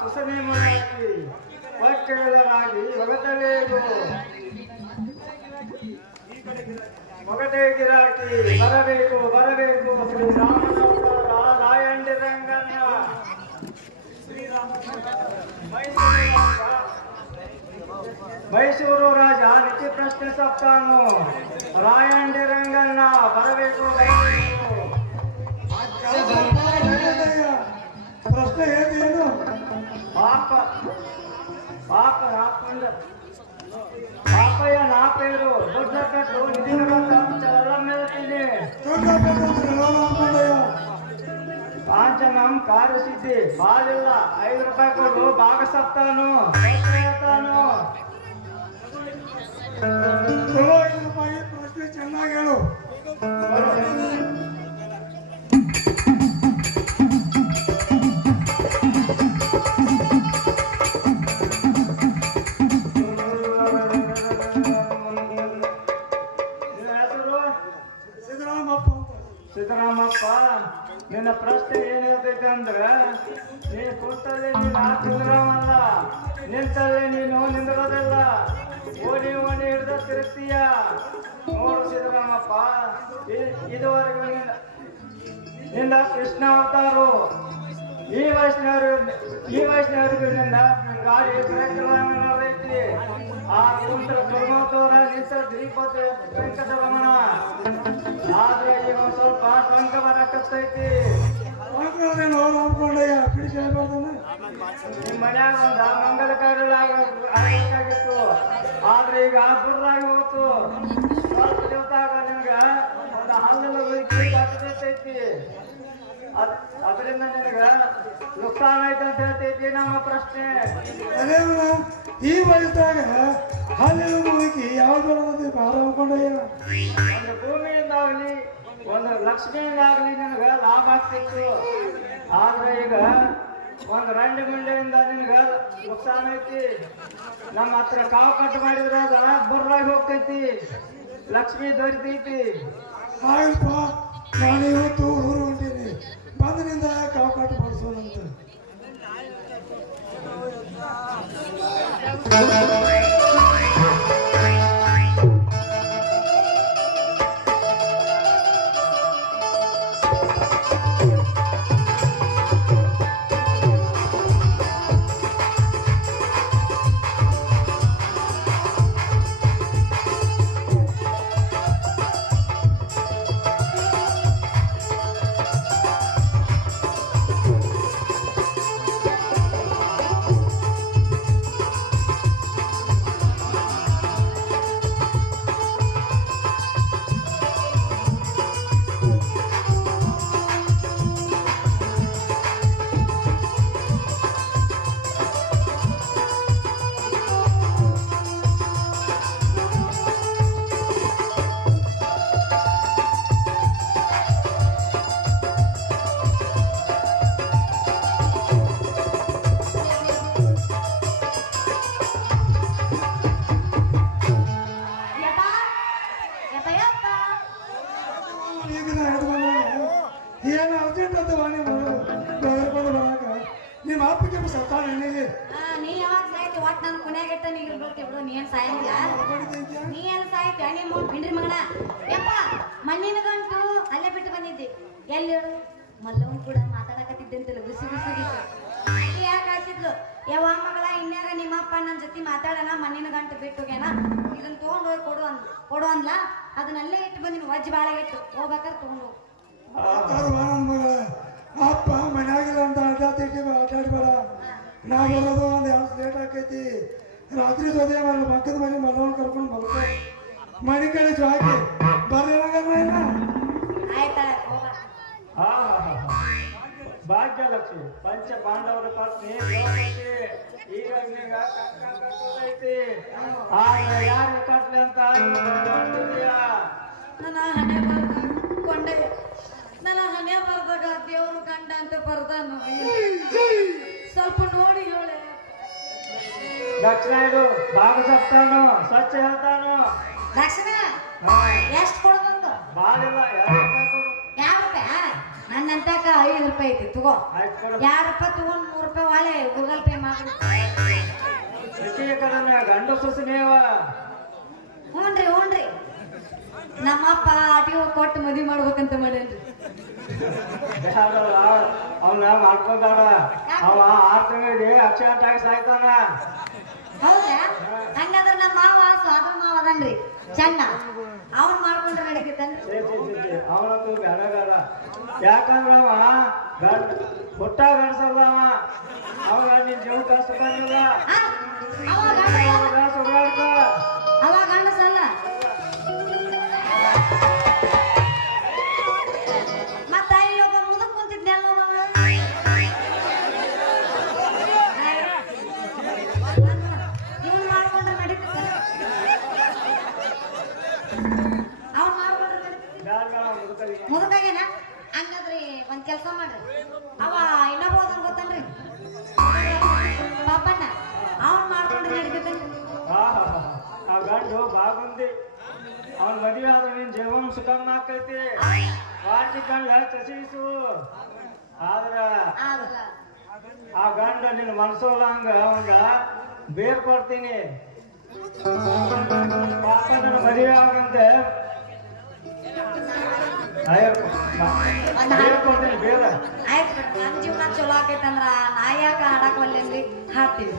ಸುಸನೇಮನಾಗಿ ವಕೀಲರಾಗಿ ಒಗಟಬೇಕು. ಒಗಟೆಗಿರಾಕಿ ಬರಬೇಕು ಬರಬೇಕು. ಶ್ರೀರಾಮನವರ ರಾಯಂಡಿ ರಂಗಣ್ಣ ಮೈಸೂರು ರಾಜ ನಿತ್ಯ ಪ್ರಶ್ನೆ ಸಪ್ತಾನು ರಾಯಂಡಿ ರಂಗಣ್ಣ ಬರಬೇಕು ಬರಬೇಕು. ಪ್ರಶ್ನೆ ಏನು? ಪಾಪ ಪಾಪ ಹಾಕೊಂಡ ಪಾಪಯ್ಯ ನಾ ಪೇರು ದೊಡ್ಡ ಕಟ್ಟು ನಿಧಿಗಳ ಮೇಲ್ತೀನಿ ಕಾಂಚನಂ ಕಾರ್ಯಸಿದ್ಧಿ ಬಾಲಿಲ್ಲ. 5 ರೂಪಾಯಿ ಕೊಡು ಭಾಗ ಸಪ್ತಾನು ಹೇಳ್ತಾನು. 5 ರೂಪಾಯಿ ಪ್ರಶ್ನೆ ಚೆನ್ನಾಗಿ ಹೇಳು. ಸಿದ್ದರಾಮಪ್ಪ, ನಿನ್ನ ಪ್ರಶ್ನೆ ಏನ್ ಹೇಳ್ತೈತೆ ಅಂದ್ರೆ, ನೀ ಕೂತಲ್ಲಿ ನೀನು ಸಿದ್ದರಾಮಲ್ಲ, ನಿಂತಲ್ಲಿ ನೀನು ನಿಂದಿರೋದಿಲ್ಲ. ಓಡಿ ಓಡಿ ಹಿಡಿದ ತಿರುಗ್ತೀಯ. ನೋಡು ಸಿದ್ದರಾಮಪ್ಪ, ಇದುವರೆಗೂ ನಿಂದ ಕೃಷ್ಣ ಅವತಾರು. ಈ ವಯಸ್ಸಿನವ್ರಿಗೂ ನಿಂದ ಗಾಡಿ ಐತಿ. ಆ ಕುಂತ್ರ ಕರ್ಮತೋರ ನಿಂತ ದ್ವಿಪದ ವೆಂಕಟರಮಣ ಆದ್ರೆ ಈಗ ಒಂದ್ ಸ್ವಲ್ಪ ಟೊಂಕ ಬರಕತ್ತೈತಿ. ಅನ್ಕೊಂಡಯ್ಯ ಪಿಡಿಸಿ ಹೇಳ್ಬಾರ್ದನ್ನ ನಿಮ್ ಮನ್ಯಾಗ ಒಂದ ಮಂಗಲ ಕಾರ್ಯ ಆಗಬೇಕಾಗಿತ್ತು, ಆದ್ರೆ ಈಗ ಬುರ್ರಾಗಿ ಹೋಗ್ತು. ಸ್ವಲ್ಪ ದಿವಸಾಗ ನಿನ್ಗ ಒಂದು ಹಲ್ಲಿನ ಬಾಕೈತಿ, ಅದರಿಂದ ನಿನಗ ನುಕ್ಸಾನ ಐತೆ ಅಂತ ಹೇಳ್ತೈತಿ ನಮ್ಮ ಪ್ರಶ್ನೆ. ಅದೇನ ಈ ವಯಸ್ಸಾಗ ಹಾಲಿನ ಹೋಗಿ ಯಾವ್ದು ಭಾರ ಅನ್ಕೊಂಡಯ್ಯ. ಒಂದು ಭೂಮಿಯಿಂದಾಗ್ಲಿ ಒಂದು ಲಕ್ಷ್ಮಿಯಿಂದಾಗ್ಲಿ ನಿನಗ ಲಾಭ ಆಗ್ತಿತ್ತು, ಆದ್ರೆ ಈಗ ಒಂದು ರಂಡಿ ಗುಂಡೆಯಿಂದ ನಿನಗ ನುಕ್ಸಾನ ಐತಿ. ನಮ್ಮ ಹತ್ರ ಕಾವು ಕಟ್ಟು ಮಾಡಿದ್ರ ಅದ ಬುರ್ರಾಗಿ ಹೋಗ್ತೈತಿ, ಲಕ್ಷ್ಮಿ ದೊರಿತೈತಿ. ಆಯ್ತಪ್ಪ, ನಾನು ಇವತ್ತು ಊರು ಹೊಂಟೀನಿ, ಬಂದಿನಿಂದ ಕಾವು ಕಾಟು ಮಾಡಿಸೋಣಂತ. ಏನು ಅರ್ಜೆಂಟ್ ಅಂತ ವಾಣಿ ಮಾಡೋದು ಬರಾಕ ನಿಮ್ಮ ಅಪ್ಪಗೆ ಸತ್ತಾನ ಹೆಣ್ಣಿಗೆ ನೀ ಯಾವಾಗ ಸಾಯ್ತಿ ಒಟ್ಟು ನನ್ನ ಕೊನೆಯಾಗಿಟ್ಟ ನೀ ಇರ್ಬೇಕು ಬಿಡು. ನೀ ಏನು ಸಾಯಂಗಿಲ್ಲ, ನೀ ಏನು ಸಾಯ್ತಿ ನಿಮ್ಮ ಪಿಂಡ್ರಿ ಮಗನ. ಯಪ್ಪ ಮಣ್ಣಿನ ಗಂಟು ಅಲ್ಲೇ ಬಿಟ್ಟು ಬಂದಿದ್ದಿ, ಎಲ್ಲಿ ಹೇಳು? ಮಲ್ಲವನ್ ಕೂಡ ಮಾತಾಡಕತ್ತಿದ್ದಂತಲ್ಲ ಗುಸಿ ಗುಸಿಗೆ. ಯಾಕೆ ಹಾಸಿದ್ಲು ಯಾವ ಮಗಳ ಇನ್ಯಾಗ ನಿಮ್ಮಪ್ಪ ನನ್ನ ಜೊತೆ ಮಾತಾಡೋಣ, ಮಣ್ಣಿನ ಗಂಟು ಬಿಟ್ಟು ಹೋಗ್ಯಾನ, ಇದನ್ನ ತೊಗೊಂಡು ಹೋಗಿ ಕೊಡು ಅಂದ್ಲ. ಅದನ್ನಲ್ಲೇ ಇಟ್ಟು ಬಂದಿನ ವಜ್ಜಿ ಬಾಳೆ ಇಟ್ಟು ಹೋಗ್ಬೇಕಾದ್ರೆ ತೊಗೊಂಡು ಹೋಗು. ನನ್ನ ಮಗ ಅಪ್ಪ ಮನ್ಯಾಗಿಲ್ಲ ಅಂತ ಆಟಾಡ್ಬೇಡ. ನಾ ಬರೋದು ಒಂದು ಎರಡು ಲೇಟ್ ಆಕೈತಿ. ರಾತ್ರಿ ಜೊತೆ ಮಕ್ಕದ ಮನೆ ಮಲ್ಲವನ್ ಕರ್ಕೊಂಡು ಬರ್ತಾರೆ, ಮನೆ ಕಡೆ ಜಾಕಿ ಬರ್ಲಿಲ್ಲ. ಆಯ್ತಾಳ ಹೋಗ. ಭಾಗ್ಯಲಕ್ಷ್ಮಿ ಪಂಚ ಪಾಂಡವರ ಪತ್ನಿ ದ್ರೌಪದಿ ಈಗ ಐತಿ, ಆದ್ರೆ ಯಾರು ಕಟ್ಲಿ ಅಂತ ನನ್ನ ಹಣೆ ಬರ್ದಾಗ ಕೊಂಡೆ, ನನ್ನ ಹಣೆ ಬರ್ದಾಗ ದೇವ್ರು ಗಂಡ ಅಂತ ಬರ್ದಾನು. ಸ್ವಲ್ಪ ನೋಡಿ ಹೇಳೆ. ದಕ್ಷಿಣ ಇದು ಭಾಗ ಸಪ್ತಾನು ಸ್ವಚ್ಛ ಹೇಳ್ತಾನು. ದಕ್ಷಿಣ ಎಷ್ಟು ಕೊಡ್ಬೇಕು? ಬಾಳಿಲ್ಲ ಯಾವ ರೂಪಾಯಿ? ನನ್ನಂತಕ 5 ರೂಪಾಯಿ ಐತಿ, ತಗೋ. 2 ರೂಪಾಯಿ ತಗೊಂಡು 3 ರೂಪಾಯಿ ಒಳ್ಳೆ ಗೂಗಲ್ ಪೇ ಮಾಡಿ. ಗಂಡು ಸುಸನೇವ. ಹ್ಞೂನ್ರಿ ನಮ್ಮಪ್ಪ ಆಟಿಗೆ ಕೊಟ್ಟು ಮದುವೆ ಮಾಡ್ಬೇಕಂತ ಮಾಡೇನ್ರಿ. ಅವನ ಮಾಡ್ಕೊಂಡಾರ, ಅವ 6 ತಿಂಗಳಿಗೆ ಆಕ್ಸಿಡೆಂಟ್ ಆಗಿ ಸಾಯ್ತಾನ. ಹೌದಾ? ಹಂಗಂದ್ರೆ ನಮ್ಮ ಮಾವ ಸ್ವಾದ್ರ ಮಾವ ಅದನ್ರಿ ಚಂದ, ಅವ್ನ್ ಮಾಡ್ಕೊಂಡ್ರೆ ನಡೀತೇನ್ರಿ. ಅವನಂತೂ ಬೇಡ, ಯಾಕಂದ್ರ ಅವ ಹುಟ್ಟ ಗಂಡಸಲ್ಲ. ಅವಾಗ ನಿನ್ ಜೀವ ಕಷ್ಟ ಬಂದಿಲ್ಲ, ಅವ ಗಂಡಸಲ್ಲ. ಮತ್ತ ಇಲ್ಲೊಬ್ಬ ಮುದಕ್ ಕುಂತಿದ್ನಲ್ಲ ಇವ್ನು ಮಾಡ್ಕೊಂಡ್ರೆ ನಡೀತದೆ. ಅವ್ನು ಮಾಡ್ಕೊಂಡ್ರೆ ನಡೀತದೆ. ಮುದಕಾಗೇನ? ಹಂಗಾದ್ರಿ ಒಂದ್ ಕೆಲಸ ಮಾಡ್ರಿ, ಅವ ಇನ್ನೊಬ್ಬ ಹೋದನ್ ಗೊತ್ತನ್ರಿ ಪಾಪಣ್ಣ, ಅವ್ನ್ ಮಾಡ್ಕೊಂಡ್ರೆ ನಡೀತೇನ್ರಿ. ಆ ಗಂಡು ಬಾಗುಂದಿ, ಅವನ್ ಮದುವೆ ಆದ್ರೆ ನಿನ್ ಜೀವನ ಸುಖಮ್ ಆಕೈತಿ. ವಾಟಿ ಗಂಡ ಚಸೀಸು, ಆದ್ರ ಆ ಗಂಡ ನಿನ್ ಮನ್ಸೋಲ್ಲ ಹಂಗ ಅವಂಗ ಬೇರ್ ಕೊಡ್ತೀನಿ. ಪಾಪಣ್ಣನ ಮದುವೆ ಆಗಂತೆ ಕೊಡ್ತೀನಿ ಬೇರ. ಆಯ್ತು ಬಿಡ್ರಿ, ನನ್ ಜೀವನ ಚಲೋ ಆಕೈತಂದ್ರ ನಾ ಯಾಕ ಹಾಡಕ್ ಒಲ್ಲೇನ್ರಿ, ಹಾಡ್ತೀವಿ.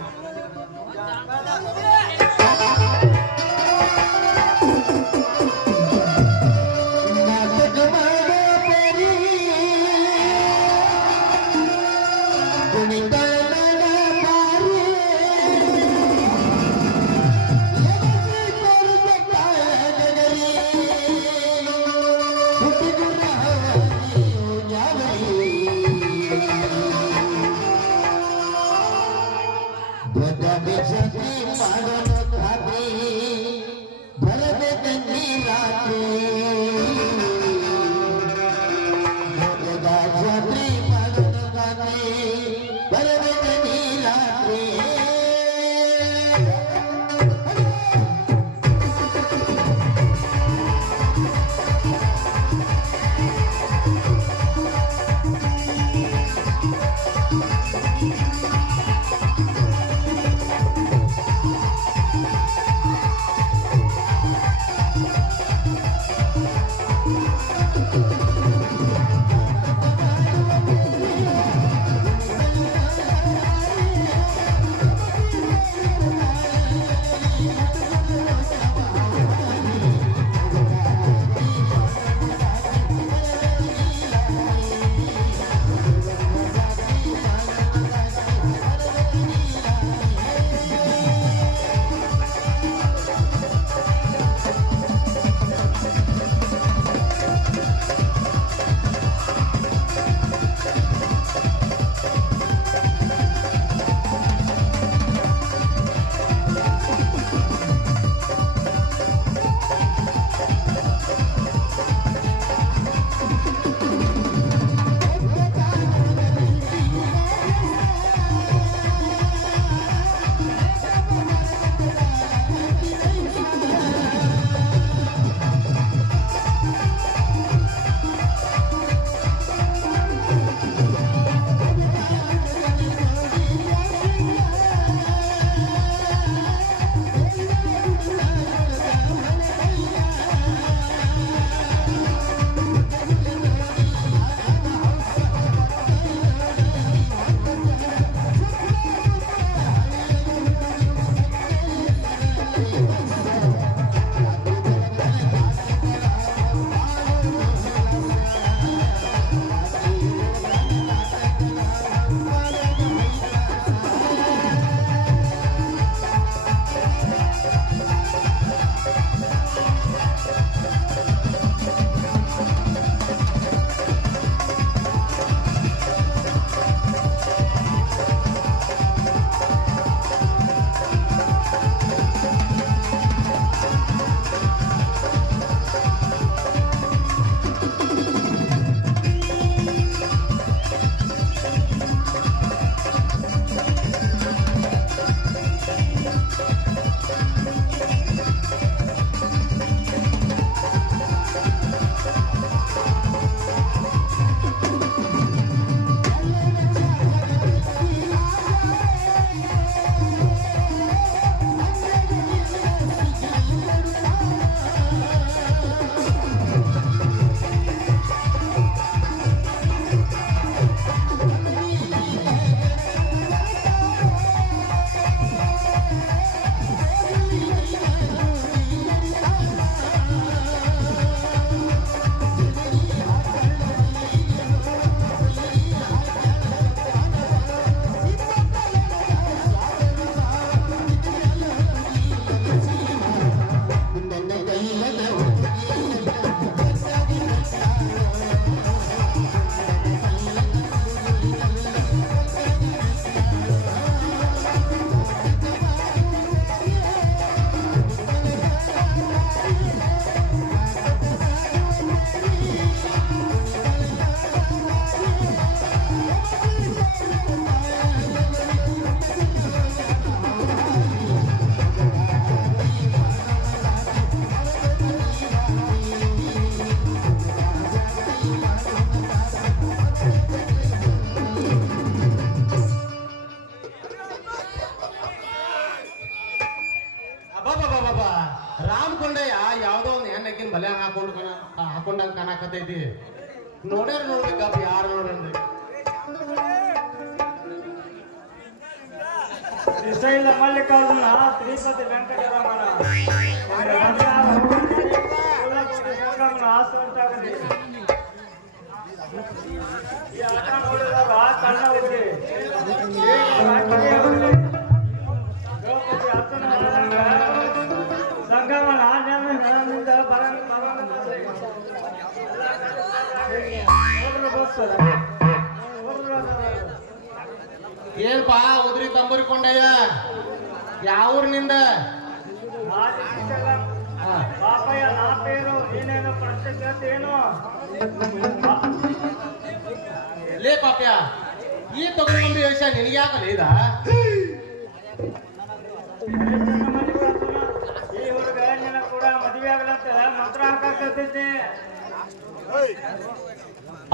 ಹಾಕೊಂಡಂಗ ಕಾಣಕತೈತಿ. ನೋಡ್ಯಾರ ನೋಡ್ಬೇಕಪ್ಪ, ಯಾರು ನೋಡ್ರಿ ಶ್ರೀಶೈಲ ಮಲ್ಲಿಕಾರ್ಜುನ ಶ್ರೀಪತಿ ವೆಂಕಟರಮಣ ಆಶ್ರಮಿ ಈ ಆಟ ನೋಡಿದಾಗ ಕಣ್ಣ ಹುಡುಗಿ ದ್ರೌಪದಿ ಅರ್ಜುನ ಸಂಗಮನ ನೆಲದಿಂದ ಏನ್ಪಾ ಉದ್ರಿ ತಂಬೂರಿ ತಿಳ್ಕೊಂಡಯ್ಯ? ಯಾವೂರಿನಿಂದ? ಪಾಪಯ್ಯ ನಾ ಪೇರು ನೀನೇನು ಪ್ರಶ್ನೆ ಕೇಳ್ತೇನು? ಲೇ ಪಾಪ್ಯ, ಈ ತಗೊಂಡು ವೇಷ ನಿನಗೆ ಯಾಕಲ್ಲ ಇದ? ಈ ಹುಡುಗ ನಿನ್ನ ಕೂಡ ಮದುವೆ ಆಗ್ಲತ್ತ ಮಂತ್ರ ಹಾಕತ್ತಿದ್ದೆ.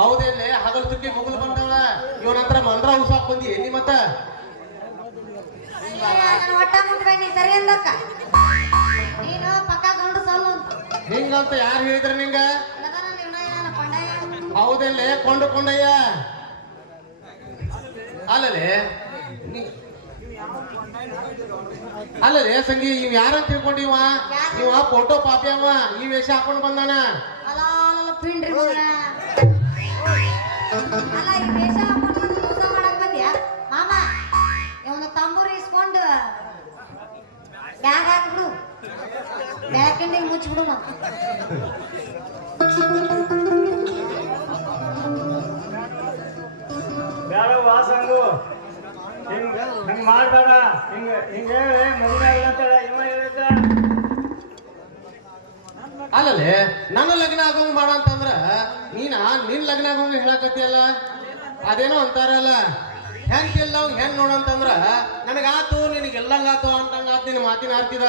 ಹೌದೇನೆ, ಹಗಲು ತುಕ್ಕಿ ಮುಗಿದು ಬಂದವಳ ಇವನ ಹತ್ರ ಮಂದ್ರ ಉಸಾಕ್ ಬಂದಿ ಎಲ್ಲಿ ಮತ್ತ? ಒಟ್ಟ ಮುಟ್ಬೇಡಿ ಸರಿ ಅಂದಕ್ಕ ನೀನು ಪಕ್ಕ ಗಂಡು ಸಲ್ಲು ಹಿಂಗಂತ ಯಾರು ಹೇಳಿದ್ರ ನಿಂಗ? ಲಗನ ನಿರ್ಣಯ ಕೊಂಡಯ್ಯ. ಹೌದೇನೆ, ಕೊಂಡಯ್ಯ. ಅಲ್ಲಲೇ ಸಂಗಿ, ಇವ್ ಯಾರಂತ ತಿಳ್ಕೊಂಡಿವ? ಇವ ಫೋಟೋ ಪಾಪಿ ಅವ, ಈ ವೇಷ ಹಾಕೊಂಡು ಬಂದಾನ. ಅಲ್ಲ ಪಿಂಡ್ರಿ ಮಗನ. ಅಲ್ಲ ಈ ವೇಷ ಹಾಕೊಂಡು ಮೋಸ ಮಾಡಕ್ ಬಂದ್ಯಾ ಮಾಮ? ಇವನು ತಂಬೂರಿ ಇಸ್ಕೊಂಡು ಬ್ಯಾಗ್ ಹಾಕ್ಬಿಡು, ಬ್ಯಾಕಿಂಡಿಗೆ ಮುಚ್ಚಿಬಿಡು ಮಗ. ಬೇಡ ವಾಸಂಗು, ಹಂಗ ಮಾಡ್ಬೇಡ. ಹಿಂಗ ಹೇಳಿ ಮದುವೆ ಆಗ್ಲಂತಾಳ ಇವ ಹೇಳಿದ್ದ. ಅಲ್ಲಲೇ, ನನ್ನ ಲಗ್ನ ಆಗೋಂಗ್ ಮಾಡ ಅಂತಂದ್ರ ನಿನ್ ಲಗ್ನ ಆಗೋಂಗ್ ಹೇಳಕತ್ತಿಯಲ್ಲ? ಅದೇನೋ ಅಂತಾರಲ್ಲ, ಹೆಂಗ್ ಇಲ್ಲವ್ ಹೆಣ್ ನೋಡಂತಂದ್ರ ನನಗಾತು ನಿನಗೆಲ್ಲಂಗಾತು ಅಂತಂಗಾತ್ ನಿನ್ ಮಾತಿನ ಆರ್ತಿದ.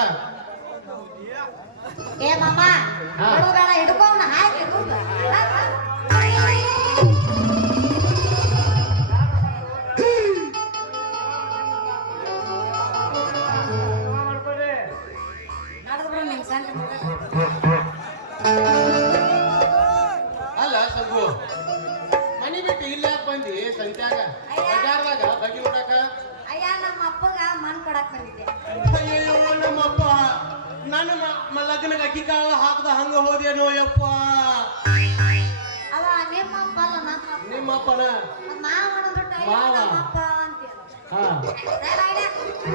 ಏ ಮಾಮ ಬೇಡ ಹಿಡ್ಕೊಂಡ ಹಾಕಿ ಮಾಡ್ಕೊಡಿ. ನಡೆದ್ಬಿಡು ನಿನ್ ಸಂತ. ಅಲ್ಲ ಸಗು, ಮನಿ ಬಿಟ್ಟು ಇಲ್ಲ ಯಾಕೆ ಬಂದಿ ಸಂತ್ಯಾಗ ಬಜಾರ್ದಾಗ ಬಗಿ ನೋಡಕ? ಅಯ್ಯ ನಮ್ಮ ಅಪ್ಪಗ ಮನ್ ಕೊಡಕ್ ಬಂದಿದ್ದೆ. ಅಯ್ಯೋ ನಮ್ಮಪ್ಪ, ನನ್ನ ಲಗ್ನಕ್ಕೆ ಅಕ್ಕಿ ಕಾಳ ಹಾಕದ ಹಂಗ ಹೋದೇನೋ ಯಪ್ಪ. ಅವ ನಿಮ್ಮಪ್ಪ ಅಲ್ಲ ನಮ್ಮಪ್ಪ. ನಿಮ್ಮಪ್ಪನ ಮಾವನಂದ್ರು ಮಾವ. ನಮ್ಮಪ್ಪ ಅಂತೀಯ. ಹಾ,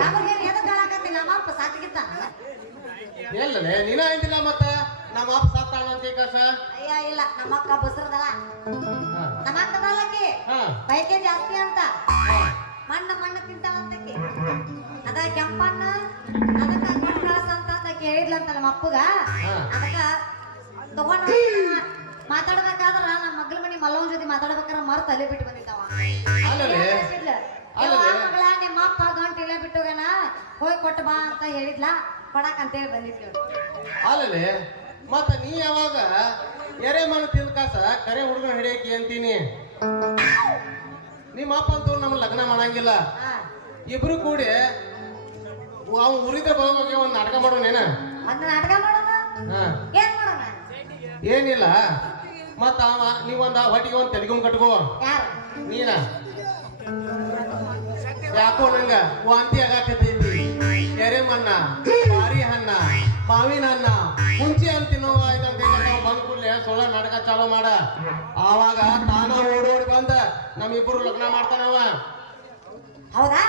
ನಮಗೆ ಎದಕ್ ಹೇಳಕತ್ತಿ? ನಮ್ಮಪ್ಪ ಸಾಕಿಗಿತ್ತಾನ. ಎಲ್ಲಲೇ ನೀನ ಅಂದಿಲ್ಲ ಮತ್ತ ನಮ್ಮ ಅಪ್ಪ ಸತ್ತಾನ ಅಂತ ಕಸ? ಅಯ್ಯ ಇಲ್ಲ, ನಮ್ಮಕ್ಕ ಬಸ್ರದಲ್ಲ, ನಮ್ಮಕ್ಕದಲ್ಲಕಿ ಹಾ, ಬೈಕೆ ಜಾಸ್ತಿ ಅಂತ ಮಣ್ಣು ತಿಂತಾಳಂತಕಿ. ಅದ ಕೆಂಪಣ್ಣ ಅದಕ್ಕ ಕಳ್ಸ ಅಂತ ಹೇಳಿದ್ಲಂತ ನಮ್ಮ ಅಪ್ಪಗ. ಅದಕ್ಕ ತಗೊಂಡ್ ಮಾತಾಡ್ಬೇಕಾದ್ರ ನಮ್ಮ ಮಗ್ಳ ಮನಿ ಮಲ್ಲವನ್ ಜೊತೆ ಮಾತಾಡ್ಬೇಕಾರ ಮರ್ತ ಅಲ್ಲೇ ಬಿಟ್ಟು ಬಂದಿದ್ದಾವ. ಮಗಳ ನಿಮ್ಮ ಅಪ್ಪ ಗಂಟು ಇಲ್ಲೇ ಬಿಟ್ಟೋಗನ, ಹೋಗಿ ಕೊಟ್ಟು ಬಾ ಅಂತ ಹೇಳಿದ್ಲ, ಕೊಡಕ್ ಅಂತ ಹೇಳಿ ಬಂದಿದ್ಲು. ಅಲ್ಲಲೇ ಮತ್ತ ನೀ ಯಾವಾಗ ಎರೆ ಮಣ್ಣು ತಿಂದ ಕಾಸ ಕರೆ ಹುಡುಗನ ಹಿಡಿಯಕಿ ಅಂತೀನಿ? ನಿಮ್ಮ ಅಪ್ಪ ಅಂತೂ ನಮ್ಮ ಲಗ್ನ ಮಾಡಂಗಿಲ್ಲ. ಇಬ್ರು ಕೂಡಿ ಅವ್ ಉರಿದ ಬಗ್ಗೆ ಒಂದ್ ನಾಟಕ ಮಾಡೋನೇನ? ಒಂದ್ ನಾಟಕ ಮಾಡೋಣ. ಏನ್ ಮಾಡೋಣ? ಏನಿಲ್ಲ, ಮತ್ತ ನೀವೊಂದ ಹೊಟ್ಟಿಗೆ ಒಂದ್ ತೆಲಿಗುಮ್ ಕಟ್ಕೋ. ಯಾರು? ನೀನ ಯಾಕೋ ನಂಗ ವಾಂತಿ ಆಗಾಕತೈತಿ. ಎರೆ ಮಣ್ಣ, ಬಾರಿ ಹಣ್ಣ, ಮಾವಿನ ಹಣ್ಣ, ಹುಂಚಿ ಹಣ್ಣು ತಿನ್ನುವ ಬಂದ್ ಕೂಡ್ಲೆ ಸೊಳ್ಳ ನಾಟಕ ಚಾಲೂ ಮಾಡ. ಆವಾಗ ತಾನ ಓಡೋಡಿ ಬಂದ ನಮ್ಮಿಬ್ಬರು ಲಗ್ನ ಮಾಡ್ತಾನವ. ಹೌದಾ?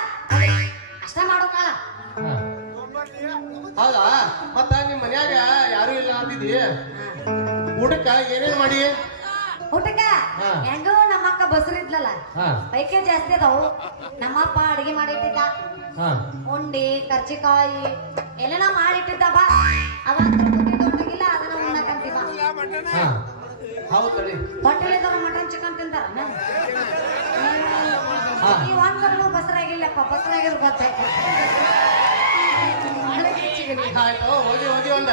ಅಷ್ಟ ಮಾಡೋಣ. ಹೌದಾ? ಮತ್ತ ನಿಮ್ ಮನ್ಯಾಗ ಯಾರು ಇಲ್ಲ ಅಂತಿದ್ದಿ, ಊಟಕ್ಕ ಏನೇನ್ ಮಾಡಿ? ಊಟಕ್ಕ ಹೆಂಗೋ ನಮ್ಮಕ್ಕ ಬಸ್ರಿದ್ಲಲ್ಲ, ಬೈಕೆ ಜಾಸ್ತಿ ಅದಾವು. ನಮ್ಮಪ್ಪ ಅಡಿಗೆ ಮಾಡಿಟ್ಟಿದ್ದ, ಉಂಡಿ ಕರ್ಚಿಕಾಯಿ ಎಲ್ಲ ಮಾಡಿಟ್ಟಿದ್ದ. ಬಾ ಅವಂತ ದೊಡ್ಡಗಿಲ್ಲ, ಅದನ್ನ ಉಣ್ಣಕಂತೀವ. ಹೌದು, ಹೋಟೆಲಿದವ್ರು ಮಟನ್ ಚಿಕನ್ ತಿಂತಾರ. ಈ ಒಂದ್ಸಲ ಬಸ್ರಾಗಿಲ್ಲಪ್ಪ, ಬಸ್ರಾಗಿರ್ ಗೊತ್ತಾಯ್ತು. ಆಯ್ತು, ಹೋಗಿ ಒಂದ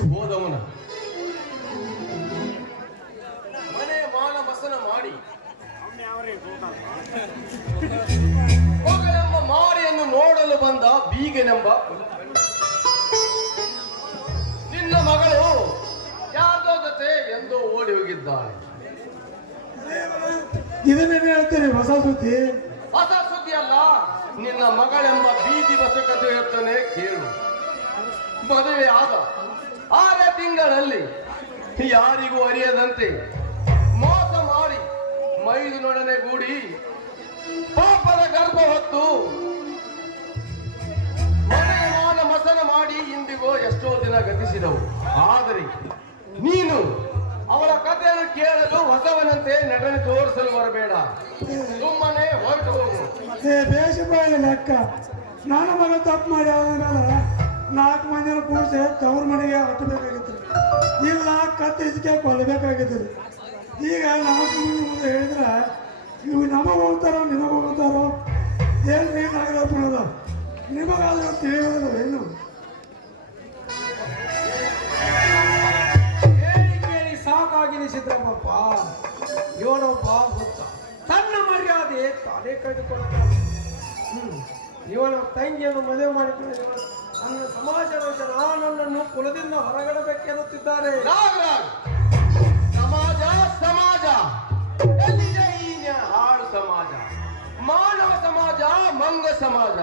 ತಪ್ಪಿಸಿ ಹೋದವನ ಮನೆ ಮಾನ ಮಸನ ಮಾಡಿ ಮಗಳೆಂಬ ಮಾರಿಯನ್ನು ನೋಡಲು ಬಂದ ಬೀಗನೆಂಬ ನಿನ್ನ ಮಗಳು ಯಾರ್ದೋ ಜೊತೆ ಎಂದೋ ಓಡಿ ಹೋಗಿದ್ದಾಳೆ. ಇದನ್ನೇನು ಹೇಳ್ತೀರಿ ಹೊಸ ಸುದ್ದಿ? ಹೊಸ ಸುದ್ದಿ ಅಲ್ಲ, ನಿನ್ನ ಮಗಳೆಂಬ ಬೀದಿ ಬಸ ಕಥೆ ಹೇಳ್ತಾನೆ ಕೇಳು. ಮದುವೆ ಆದ 6 ತಿಂಗಳಲ್ಲಿ ಯಾರಿಗೂ ಅರಿಯದಂತೆ ಮೋಸ ಮಾಡಿ ಮೈದುನೊಡನೆ ಗೂಡಿ ಪಾಪದ ಗರ್ಭ ಹೊತ್ತು ಮನೆಯ ಮಾನ ಮಸನ ಮಾಡಿ ಇಂದಿಗೋ ಎಷ್ಟೋ ದಿನ ಗತಿಸಿದವು. ಆದರೆ ನೀನು ಅವರ ಕಥೆಯನ್ನು ಕೇಳಲು ಹೊಸವನಂತೆ ನಟನೆ ತೋರಿಸಲು ಬರಬೇಡ, ಸುಮ್ಮನೆ ಹೊರಟು ಹೋಗು. ಬೇಷಬಾಯಿ ಲೆಕ್ಕ. ನಾನು ಮಗ ತಪ್ಪು ಮಾಡಿ ಆದ್ಮೇಲೆ 4 ಮಂದಿನ ಕೂಡಿಸಿ ತವ್ರ ಮನೆಗೆ ಹಟ್ಟಬೇಕಾಗಿತ್ತು, ಇಲ್ಲ ಕತ್ತಿಸಿಕೆ ಕೊಲ್ಲಬೇಕಾಗಿತ್ತು. ಈಗ ನಾವು ಹೇಳಿದ್ರೆ ಇವು ನಮಗೆ ಹೋಗ್ತಾರೋ ನಿಮಗೆ ಹೋಗ್ತಾರೋ ಏನು ನೀನಾಗಿರೋದು ನಿಮಗಾದ್ರೂ ತಿಳಿಯೋದಿಲ್ಲ ಏನು? ಕೇಳಿ ಸಾಕಾಗಿ ಸಿದ್ದರಾಮಪ್ಪ. ಇವನೊಬ್ಬ ಗೊತ್ತ, ತನ್ನ ಮರ್ಯಾದೆ ತಾನೇ ಕಳೆದುಕೊಳ್ಳುತ್ತಾನೆ. ಇವನ ತಂಗಿಯನ್ನು ಮದುವೆ ಮಾಡಿಕೊಂಡು ನನ್ನ ಸಮಾಜದ ಜನ ನನ್ನನ್ನು ಕುಲದಿಂದ ಹೊರಗಡಬೇಕೆನ್ನುತ್ತಿದ್ದಾರೆ. ಸಮಾಜ ಸಮಾಜ ಎಲ್ಲಿದೆ ಈ ಹಾಳು ಸಮಾಜ? ಮಾನವ ಸಮಾಜ, ಮಂಗ ಸಮಾಜ.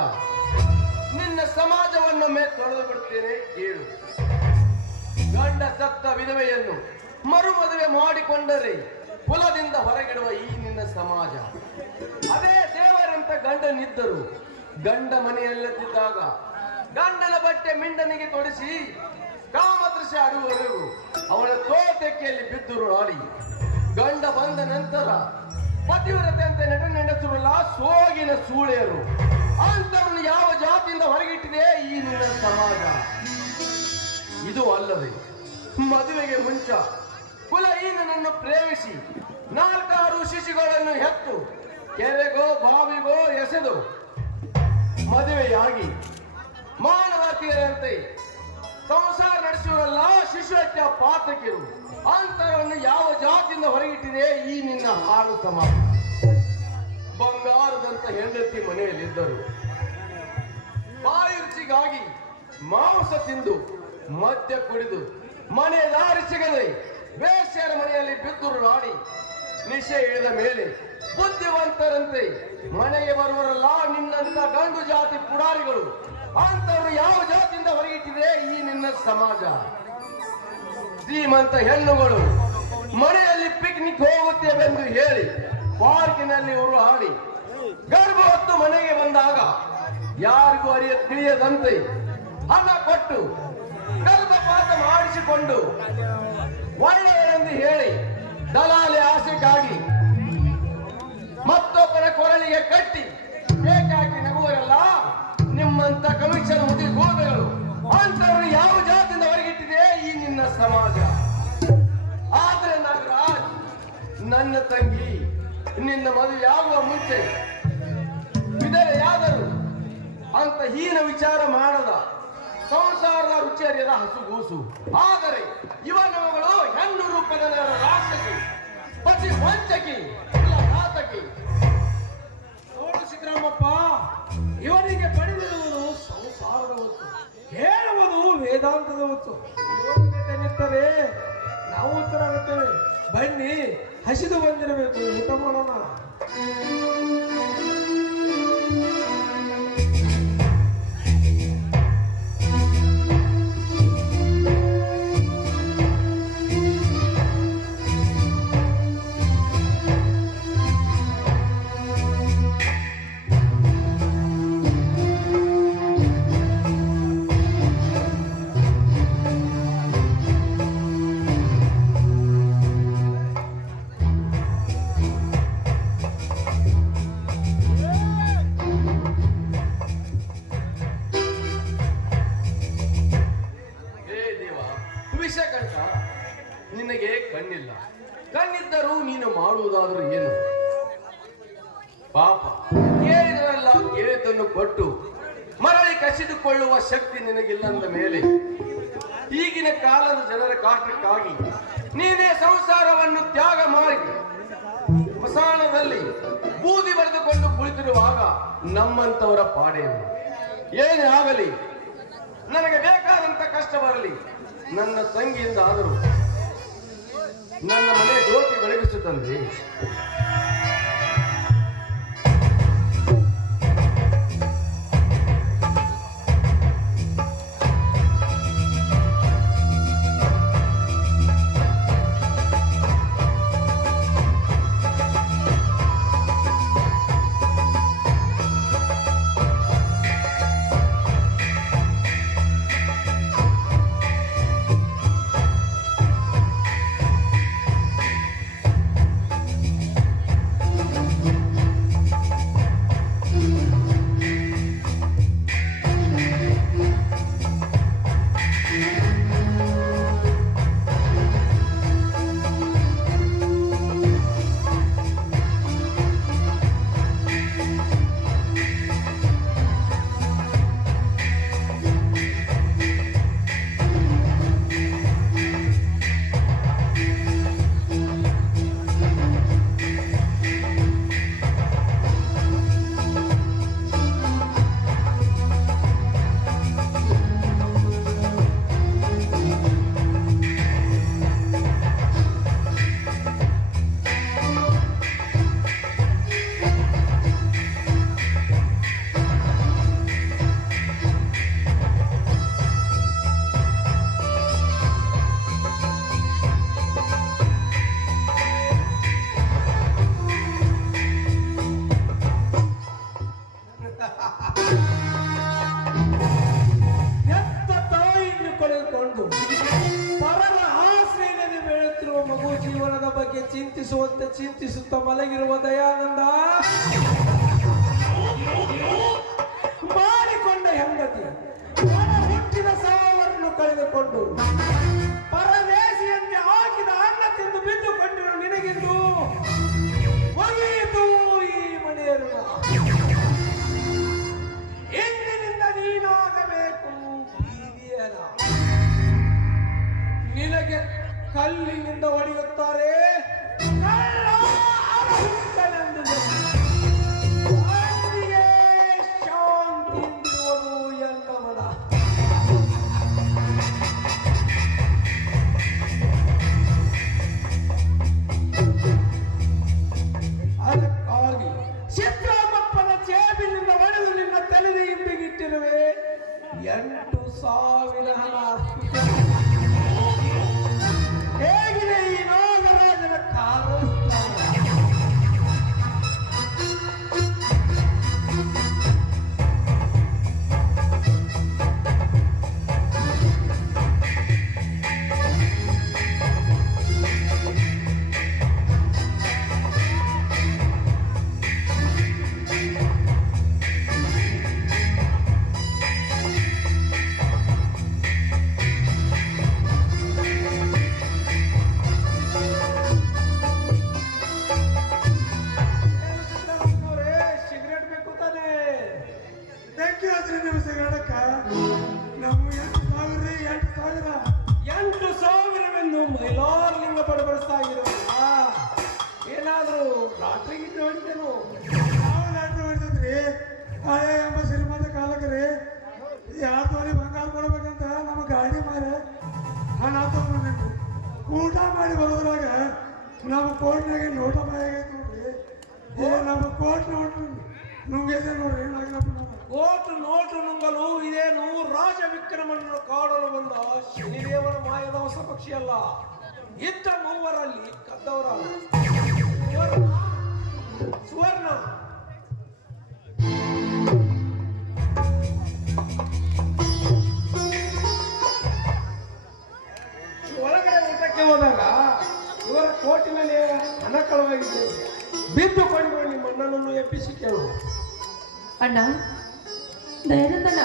ನಿನ್ನ ಸಮಾಜವನ್ನೊಮ್ಮೆ ತೊಳೆದು ಬಿಡುತ್ತೇನೆ ಕೇಳು. ಗಂಡ ಸತ್ತ ವಿಧವೆಯನ್ನು ಮರು ಮದುವೆ ಮಾಡಿಕೊಂಡರೆ ಕುಲದಿಂದ ಹೊರಗಿಡುವ ಈ ನಿನ್ನ ಸಮಾಜ. ಅದೇ ದೇವರಂತ ಗಂಡನಿದ್ದರು ಗಂಡ ಮನೆಯಲ್ಲದಿದ್ದಾಗ ಗಂಡನ ಬಟ್ಟೆ ಮಿಂಡನಿಗೆ ತೊಡಿಸಿ ಕಾಮದೃಶ್ಯ ಅರುವರೆಗೂ ಅವಳ ತೋಟಕ್ಕೆಯಲ್ಲಿ ಬಿದ್ದರು ಆಡಿ. ಗಂಡ ಬಂದ ನಂತರ ಪತಿವ್ರತೆ ಅಂತ ನೆಂಡಸರಲ್ಲ ಸೋಗಿನ ಸೂಳೆಯರು. ಅಂತರನ್ನು ಯಾವ ಜಾತಿಯಿಂದ ಹೊರಗಿಟ್ಟಿದೆ ಈ ನಿನ್ನ ಸಮಾಜ? ಇದು ಅಲ್ಲದೆ ಮದುವೆಗೆ ಮುಂಚ ಕುಲಹೀನನನ್ನು ಪ್ರೇಮಿಸಿ 4 ಶಿಶುಗಳನ್ನು ಹೆತ್ತು ಕೆರೆಗೋ ಬಾವಿಗೋ ಎಸೆದು ಮದುವೆಯಾಗಿ ಮಾನವತಿಯರಂತೆ ಸಂಸಾರ ನಡೆಸುವಲ್ಲ ಶಿಶು ಹತ್ಯ ಪಾತಕಿರು. ಅಂತರವನ್ನು ಯಾವ ಜಾತಿಯಿಂದ ಹೊರಗಿಟ್ಟಿದೆ ಈ ನಿನ್ನ ಹಾಳು ಸಮಾಜ? ಬಂಗಾರದಂತ ಹೆಂಡತಿ ಮನೆಯಲ್ಲಿದ್ದರು, ಬಾಯಿ ರುಚಿಗಾಗಿ ಮಾಂಸ ತಿಂದು ಮದ್ಯ ಕುಡಿದು ಮನೆ ದಾರಿ ಸಿಗದೆ ಬೇಶ್ಯರ ಮನೆಯಲ್ಲಿ ಬಿದ್ದರು ನಾಡಿ ನಿಶೆ ಇಳಿದ ಮೇಲೆ ಬುದ್ಧಿವಂತರಂತೆ ಮನೆಗೆ ಬರುವರಲ್ಲ ನಿನ್ನಂತ ಗಂಡು ಜಾತಿ ಪುಡಾರಿಗಳು. ಅಂತವರು ಯಾವ ಜಾತಿಯಿಂದ ಹೊರಗಿಟ್ಟಿದೆ ಈ ನಿನ್ನ ಸಮಾಜ? ಶ್ರೀಮಂತ ಹೆಣ್ಣುಗಳು ಮನೆಯಲ್ಲಿ ಪಿಕ್ನಿಕ್ ಹೋಗುತ್ತೇವೆಂದು ಹೇಳಿ ಪಾರ್ಕಿನಲ್ಲಿ ಉರು ಹಾಡಿ ಗರ್ಭ ಹೊತ್ತು ಮನೆಗೆ ಬಂದಾಗ ಯಾರಿಗೂ ತಿಳಿಯದಂತೆ ಹಣ ಕೊಟ್ಟು ಗರ್ಭಪಾತ ಮಾಡಿಸಿಕೊಂಡು ಒಳ್ಳೆಯರೆಂದು ಹೇಳಿ ದಲಾಲಿ ಆಸೆಗಾಗಿ ಮತ್ತೊಬ್ಬರ ಕೊರಳಿಗೆ ಕಟ್ಟಿ ಬೇಕಾಗಿ ನಗುವರಲ್ಲ ನಿಮ್ಮಂತ ಕಮಿಷನ್ ಮುದಿ ಗೋಧಗಳು. ಅಂತವರು ಯಾವ ಜಾತಿಯಿಂದ ಹೊರಗಿಟ್ಟಿದೆ ಈ ನಿನ್ನ ಸಮಾಜ? ಆದ್ರೆ ನಾಗರಾಜ್, ನನ್ನ ತಂಗಿ ನಿನ್ನ ಮದುವೆಯಾಗುವ ಮುಂಚೆ ವಿಧವೆಯಾದರು ಅಂತ ಹೀನ ವಿಚಾರ ಮಾಡದ ಸಂಸಾರದ ರುಚಿ ಅರಿಯದ ಹಸುಗೂಸು. ಆದರೆ ಇವನವುಗಳು ಹೆಣ್ಣು ರೂಪದ ರಾಕ್ಷಸಿ, ಪತಿ ವಂಚಕಿ, ಘಾತಕಿ. ನೋಡು ಸಿದ್ದರಾಮಪ್ಪ, ಇವನಿಗೆ ಪಡೆದಿರುವುದು ಸಂಸಾರದ ಹೊತ್ತು, ಹೇಳುವುದು ವೇದಾಂತದ ಹೊತ್ತು. ನಿಂತರೆ ನಾವು ಉತ್ತರ ಆಗುತ್ತೇವೆ. ಬನ್ನಿ, ಹಸಿದು ಬಂದಿರಬೇಕು, ಊಟ ಮಾಡೋಣ. ನಿನಗೆ ಕಣ್ಣಿಲ್ಲ, ಕಣ್ಣಿದ್ದರೂ ನೀನು ಮಾಡುವುದಾದರೂ ಏನು? ಪಾಪ, ಕೇಳಿದರೆಲ್ಲ ಕೇಳಿದ್ದನ್ನು ಕೊಟ್ಟು ಮರಳಿ ಕಸಿದುಕೊಳ್ಳುವ ಶಕ್ತಿ ನಿನಗಿಲ್ಲಂದ ಮೇಲೆ ಈಗಿನ ಕಾಲದ ಜನರ ಕಾಟಕ್ಕಾಗಿ ನೀನೇ ಸಂಸಾರವನ್ನು ತ್ಯಾಗ ಮಾಡಿ ಸ್ಮಶಾನದಲ್ಲಿ ಬೂದಿ ಬರೆದುಕೊಂಡು ಕುಳಿತಿರುವಾಗ ನಮ್ಮಂತವರ ಪಾಡೇನು? ಏನೇ ಆಗಲಿ, ನನಗೆ ಬೇಕಾದಂತ ಕಷ್ಟ ಬರಲಿ, ನನ್ನ ತಂಗಿಯಿಂದ ಆದರೂ ನನ್ನ ಮನೆ ಜ್ಯೋತಿ ಬೆಳಗಿಸುತ್ತಂತೆ. ಹೆತ್ತ ತಾಯಿಯನ್ನು ಕಳೆದುಕೊಂಡು ಪರರ ಆಶ್ರಯದಲ್ಲಿ ಬೆಳೆಯುತ್ತಿರುವ ಮಗು ಜೀವನದ ಬಗ್ಗೆ ಚಿಂತಿಸುವಂತೆ ಚಿಂತಿಸುತ್ತಾ ಮಲಗಿರುವ ದಯಾನಂದ ಮಾಡಿಕೊಂಡ ಹೆಂಡತಿ ಹುಟ್ಟಿದ ಸಾವನ್ನು ಕಳೆದುಕೊಂಡು ಪರದೇಶಿಯಂತೆ ಹಾಕಿದ ಅನ್ನ ತಿಂದು ಬಿದ್ದುಕೊಂಡಿರುವ ನಿನಗಿಂದು ಒಗೆಯಿತು ಈ ಮನೆಯ ಋಣ. ಎಂದಿನಿಂದ ನೀನಾಗಬೇಕು ಬೀದಿಯನ. ನಿನಗೆ ಕಲ್ಲಿನಿಂದ ಹೊಡೆಯುತ್ತಾರೆ, ಕಳ್ಳ ಅರಹುತ್ತನೆಂದು ಅಂದಿಗೆ ಶಾಂತಿಯಿಂದಿರುವನು ಎನ್ನವನ. ಅದಕ್ಕಾಗಿ ಸಿದ್ದರಾಮಪ್ಪನ ಜೇಬಿನಿಂದ ಹೊಡೆದು ನಿನ್ನ ತಲೆಗೆ ಹಿಂಬಿಗಿಟ್ಟಿರುವೆ 8,000 ಹಣ. ಹೇಗಿದೆ ಈ ನಾಗರಾಜನ ಕಾಲಸ್ಥಾನ? ಸಿಗರೇಟ್ ಬೇಕು ತಾನೆ? ಬೆಂಕಿ ಹಚ್ರಿ ನಿಮ್ಮ ಸಿಗರೇಟಕ್ಕ. ನಮ್ಮ 8,000 8,000ವೆಂದು ಮೈಲಾರಲಿಂಗ ಬಡಬಡಿಸ್ತಾ ಇರೋಲ್ಲ. ಏನಾದ್ರೂ ಲಾಟ್ರಿ ಗಿಟ್ಟಿ ಹೊಡಿತೇನು? ಯಾವ ಲಾಟ್ರಿ ಹೊಡಿತದ್ರಿ? ಹಳೆ ಎಂಬ ಶ್ರೀಮಂತ ಕಾಲಕ್ರಿ 2 ತೊಲೆ ಬಂಗಾರ ಕೊಡ್ಬೇಕಂತ ನಮ್ಮ ಗಾಡಿ ಮಾರೆ ಹಣ ತಗೊಂಡ್ರಿ. ಊಟ ಮಾಡಿ ಬರೋದ್ರಾಗ ನಮ್ಮ ಕೋಟ್ನಾಗ ನೋಟ ಆಗೈತೆ ನೋಡ್ರಿ. ನಮ್ಮ ಕೋಟ್ ನೋಡ್ರಿ ನುಂಗೈತೆ ನೋಡ್ರಿ. ಕೋಟು ನೋಟು ನುಂಗಲು ಇದೇನು ರಾಜ ವಿಕ್ರಮನನ್ನು ಕಾಡಲು ಬಂದ ಶನಿದೇವರ ಮಾಯದ ಹೊಸ ಪಕ್ಷಿಯಲ್ಲ. ಇದ್ದ ಮೂವರಲ್ಲಿ ಕದ್ದವರಲ್ಲ. ಸುವರ್ಣ ಒಳಗಡೆ ಊಟಕ್ಕೆ ಹೋದಾಗ ಇವರ ಕೋಟಿನಲ್ಲಿ ಹಣ ಕಳವಾಗಿದೆ. ಬಿದ್ದುಕೊಂಡು ನಿಮ್ಮ ಅಣ್ಣನನ್ನು ಎಬ್ಬಿಸಿ ಕೇಳು. ಅಣ್ಣ ದಯಾನಂದನ,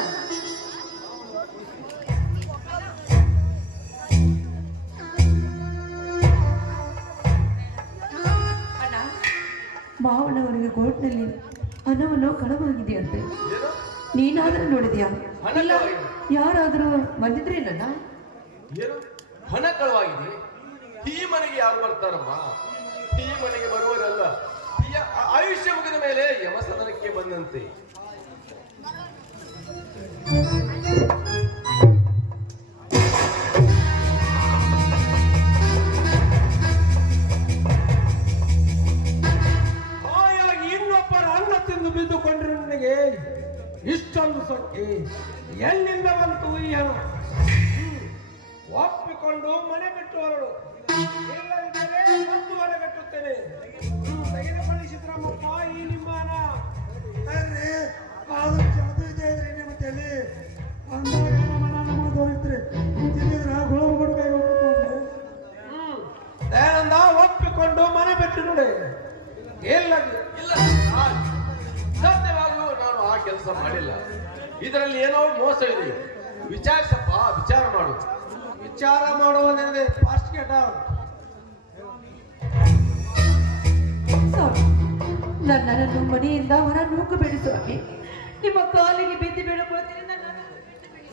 ಅಣ್ಣ ಮಾವನವರಿಗೆ ಕೋರ್ಟ್ನಲ್ಲಿ ಹಣವನ್ನು ಕಳವಾಗಿದೆ. ನೀನಾದ್ರೂ ನೋಡಿದ್ಯಾ? ಇಲ್ಲ ಯಾರಾದ್ರೂ ಬಂದಿದ್ರೇನಣ್ಣ? ಏನು ಹಣ ಕಳವಾಗಿದೆ? ಈ ಮನೆಗೆ ಯಾರು ಬರ್ತಾರಮ್ಮ? ಈ ಮನೆಗೆ ಬರುವರಲ್ಲ, ಆಯುಷ್ಯ ಮುಗಿದ ಮೇಲೆ ಯಮಸದನಕ್ಕೆ ಬಂದಂತೆ. ಹಾಯಾಗಿ ಇನ್ನೊಬ್ಬರ ಅನ್ನ ತಿಂದು ಬಿದ್ದುಕೊಂಡ್ರೆ ನನಗೆ ಇಷ್ಟೊಂದು ಸೊಕ್ಕೆ ಎಲ್ಲಿಂದ ಬಂತು ಈ ಹಣ? ಒಪ್ಪಿಕೊಂಡು ಮನೆ ಬಿಟ್ಟು ಹೊರಡು, ಇಲ್ಲದಿದ್ದರೆ ಮತ್ತು ಹೊರಗಟ್ಟುತ್ತೇನೆ. ತೆಗೆದುಕೊಳ್ಳಿ ಸಿದ್ದರಾಮಪ್ಪ ಈ ನಿಮ್ಮ ಹಣ. ಅಲ್ರಿ ಆದ್ರೂ ಜಾದು ಇದೆ ಇದ್ರಿ ನಿಮ್ಮ ತಲೆ ಅಂದಾಗ ನಮ್ಮ ತೋರಿಸ್ರಿ ಇಲ್ಲಿದ್ರ ಗುಳಬ ಕೈ ಹೋಗ್ಬಿಟ್ಟು ದಯಾನಂದ ಒಪ್ಪಿಕೊಂಡು ಮನೆ ಬಿಟ್ಟು ನೋಡಿ. ಇಲ್ಲ ಸತ್ಯವಾಗೂ ನಾನು ಆ ಕೆಲಸ ಮಾಡಿಲ್ಲ. ಇದರಲ್ಲಿ ಏನೋ ಮೋಸ ಇದೆ. ವಿಚಾರಿಸಪ್ಪ, ವಿಚಾರ ಮಾಡು. ವಿಚಾರ ಮಾಡುವುದೆಂದರೆ ಫಾಸ್ಟ್ ಗೆಟ್ ಔಟ್. ಸ್ವಾಮಿ, ನನ್ನನ್ನು ಮನೆಯಿಂದ ಹೊರ ನೂಕಬೇಡಿ ಸ್ವಾಮಿ. ನಿಮ್ಮ ಕಾಲಿಗೆ ಬಿದ್ದು ಬೇಡಿಕೊಳ್ಳುತ್ತೇನೆ, ನನ್ನನ್ನು ಬಿಟ್ಟು ಬಿಡಿ.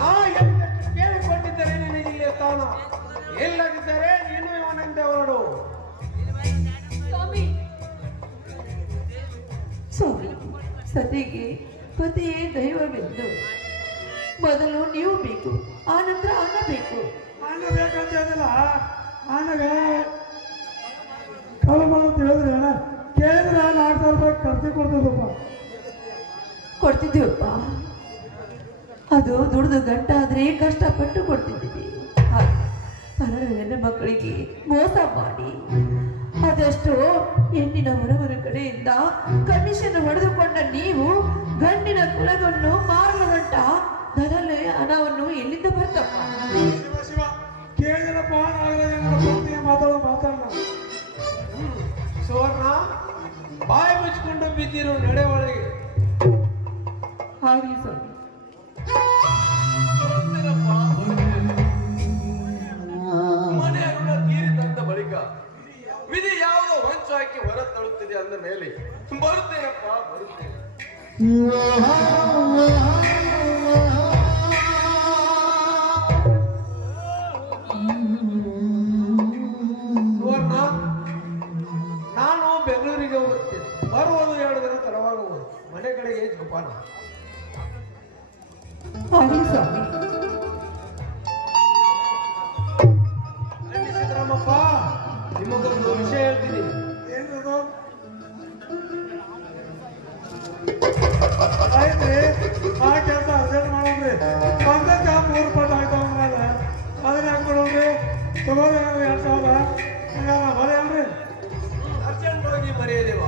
ನಾ ಎಂದಷ್ಟು ಕೇಳಿಕೊಂಡಿದ್ದರೆ ನಿನಗೆ ಇಲ್ಲಿ ಸ್ಥಾನ, ಇಲ್ಲದಿದ್ದರೆ ನೀನು ಇವನಂತೆ ಹೊರಡು. ಸ್ವಾಮಿ, ಸ್ವಾಮಿ, ಸತಿಗೆ ಪತಿಯೇ ದೈವವೆಂದು ಮೊದಲು ನೀವು ಬೇಕು, ಆನಂತರ ಅನ್ನ ಬೇಕು. ಅಣ್ಣ ಬೇಕಂತ ಹೇಳಿಲ್ಲ ಅಣ್ಣಗೆ ಕಳು ಅಂತ ಹೇಳಿದ್ರೆ ಕೇಳಿದ್ರೆ 4,000 ರೂಪಾಯಿ ಖರ್ಚು ಕೊಡ್ತಿದ್ದಪ್ಪ. ಕೊಡ್ತಿದ್ದೀವಪ್ಪ, ಅದು ದುಡ್ದು ಗಂಟಾದ್ರೆ ಕಷ್ಟಪಟ್ಟು ಕೊಡ್ತಿದ್ದೀವಿ. ಪರರ ಹೆಣ್ಣು ಮಕ್ಕಳಿಗೆ ಮೋಸ ಮಾಡಿ ಅದಷ್ಟು ಹೆಣ್ಣಿನ ಹೊರವರ ಕಡೆಯಿಂದ ಕಮಿಷನ್ ಹೊಡೆದುಕೊಂಡ ನೀವು ಗಂಡಿನ ಕುಲವನ್ನು ಮಾರಲು ಗಂಟ ಧನಲೆ ಹಣವನ್ನು ಎಲ್ಲಿಂದ ಬರ್ತಪ್ಪ? ಶಿವ ಶಿವ ಕೇಳಿದ್ರಪ್ಪ ಮಾತಾಡೋಣ. ಸುವರ್ಣ, ಬಾಯಿ ಮುಚ್ಚಿಕೊಂಡು ಬಿದ್ದಿರು ನಡೆ ಒಳಗೆ. ಹಾಗೆ ಸ್ವಾಮಿ. ಮನೆ ಋಣ ತೀರಿದಂತ ಬಳಿಕ ವಿಧಿ ಯಾವುದೋ ಹೊಂಚು ಹಾಕಿ ಹೊರ ತಳ್ಳುತ್ತಿದೆ ಅಂದ ಮೇಲೆ ಬರುತ್ತೇನಪ್ಪ, ಬರುತ್ತೇನೆ. ಸುವರ್ಣ, ನಾನು ಬೆಂಗಳೂರಿಗೆ ಹೋಗುತ್ತೇನೆ. ಬರುವುದು 2 ದಿನ ತಡವಾಗುವುದು. ಮನೆ ಕಡೆಗೆ ಜೋಪಾನ. ಹಾಗೆ ಸ್ವಾಮಿ. ಬನ್ನಿ ಸಿದ್ದರಾಮಪ್ಪ, ನಿಮಗೊಂದು ವಿಷಯ ಹೇಳ್ತೀನಿ. ಏನದು ಆಯ್ತ್ರಿ, ಆ ಕೆಲಸ ಅರ್ಜೆಂಟ್ ಮಾಡೋಣ್ರಿ. ಬಂದಕ್ಕ 3 ಪಟ್ಟು ಆಯ್ತಾವ ಮೇಲೆ ಅದನ್ನ ಹಾಕ್ಬಿಡೋಣ್ರಿ. ತಗೋರಿ 2,000 ಬರೀ ಅಲ್ರಿ. ಅರ್ಜೆಂಟ್ ಹೋಗಿ ಮರೆಯದೇವ.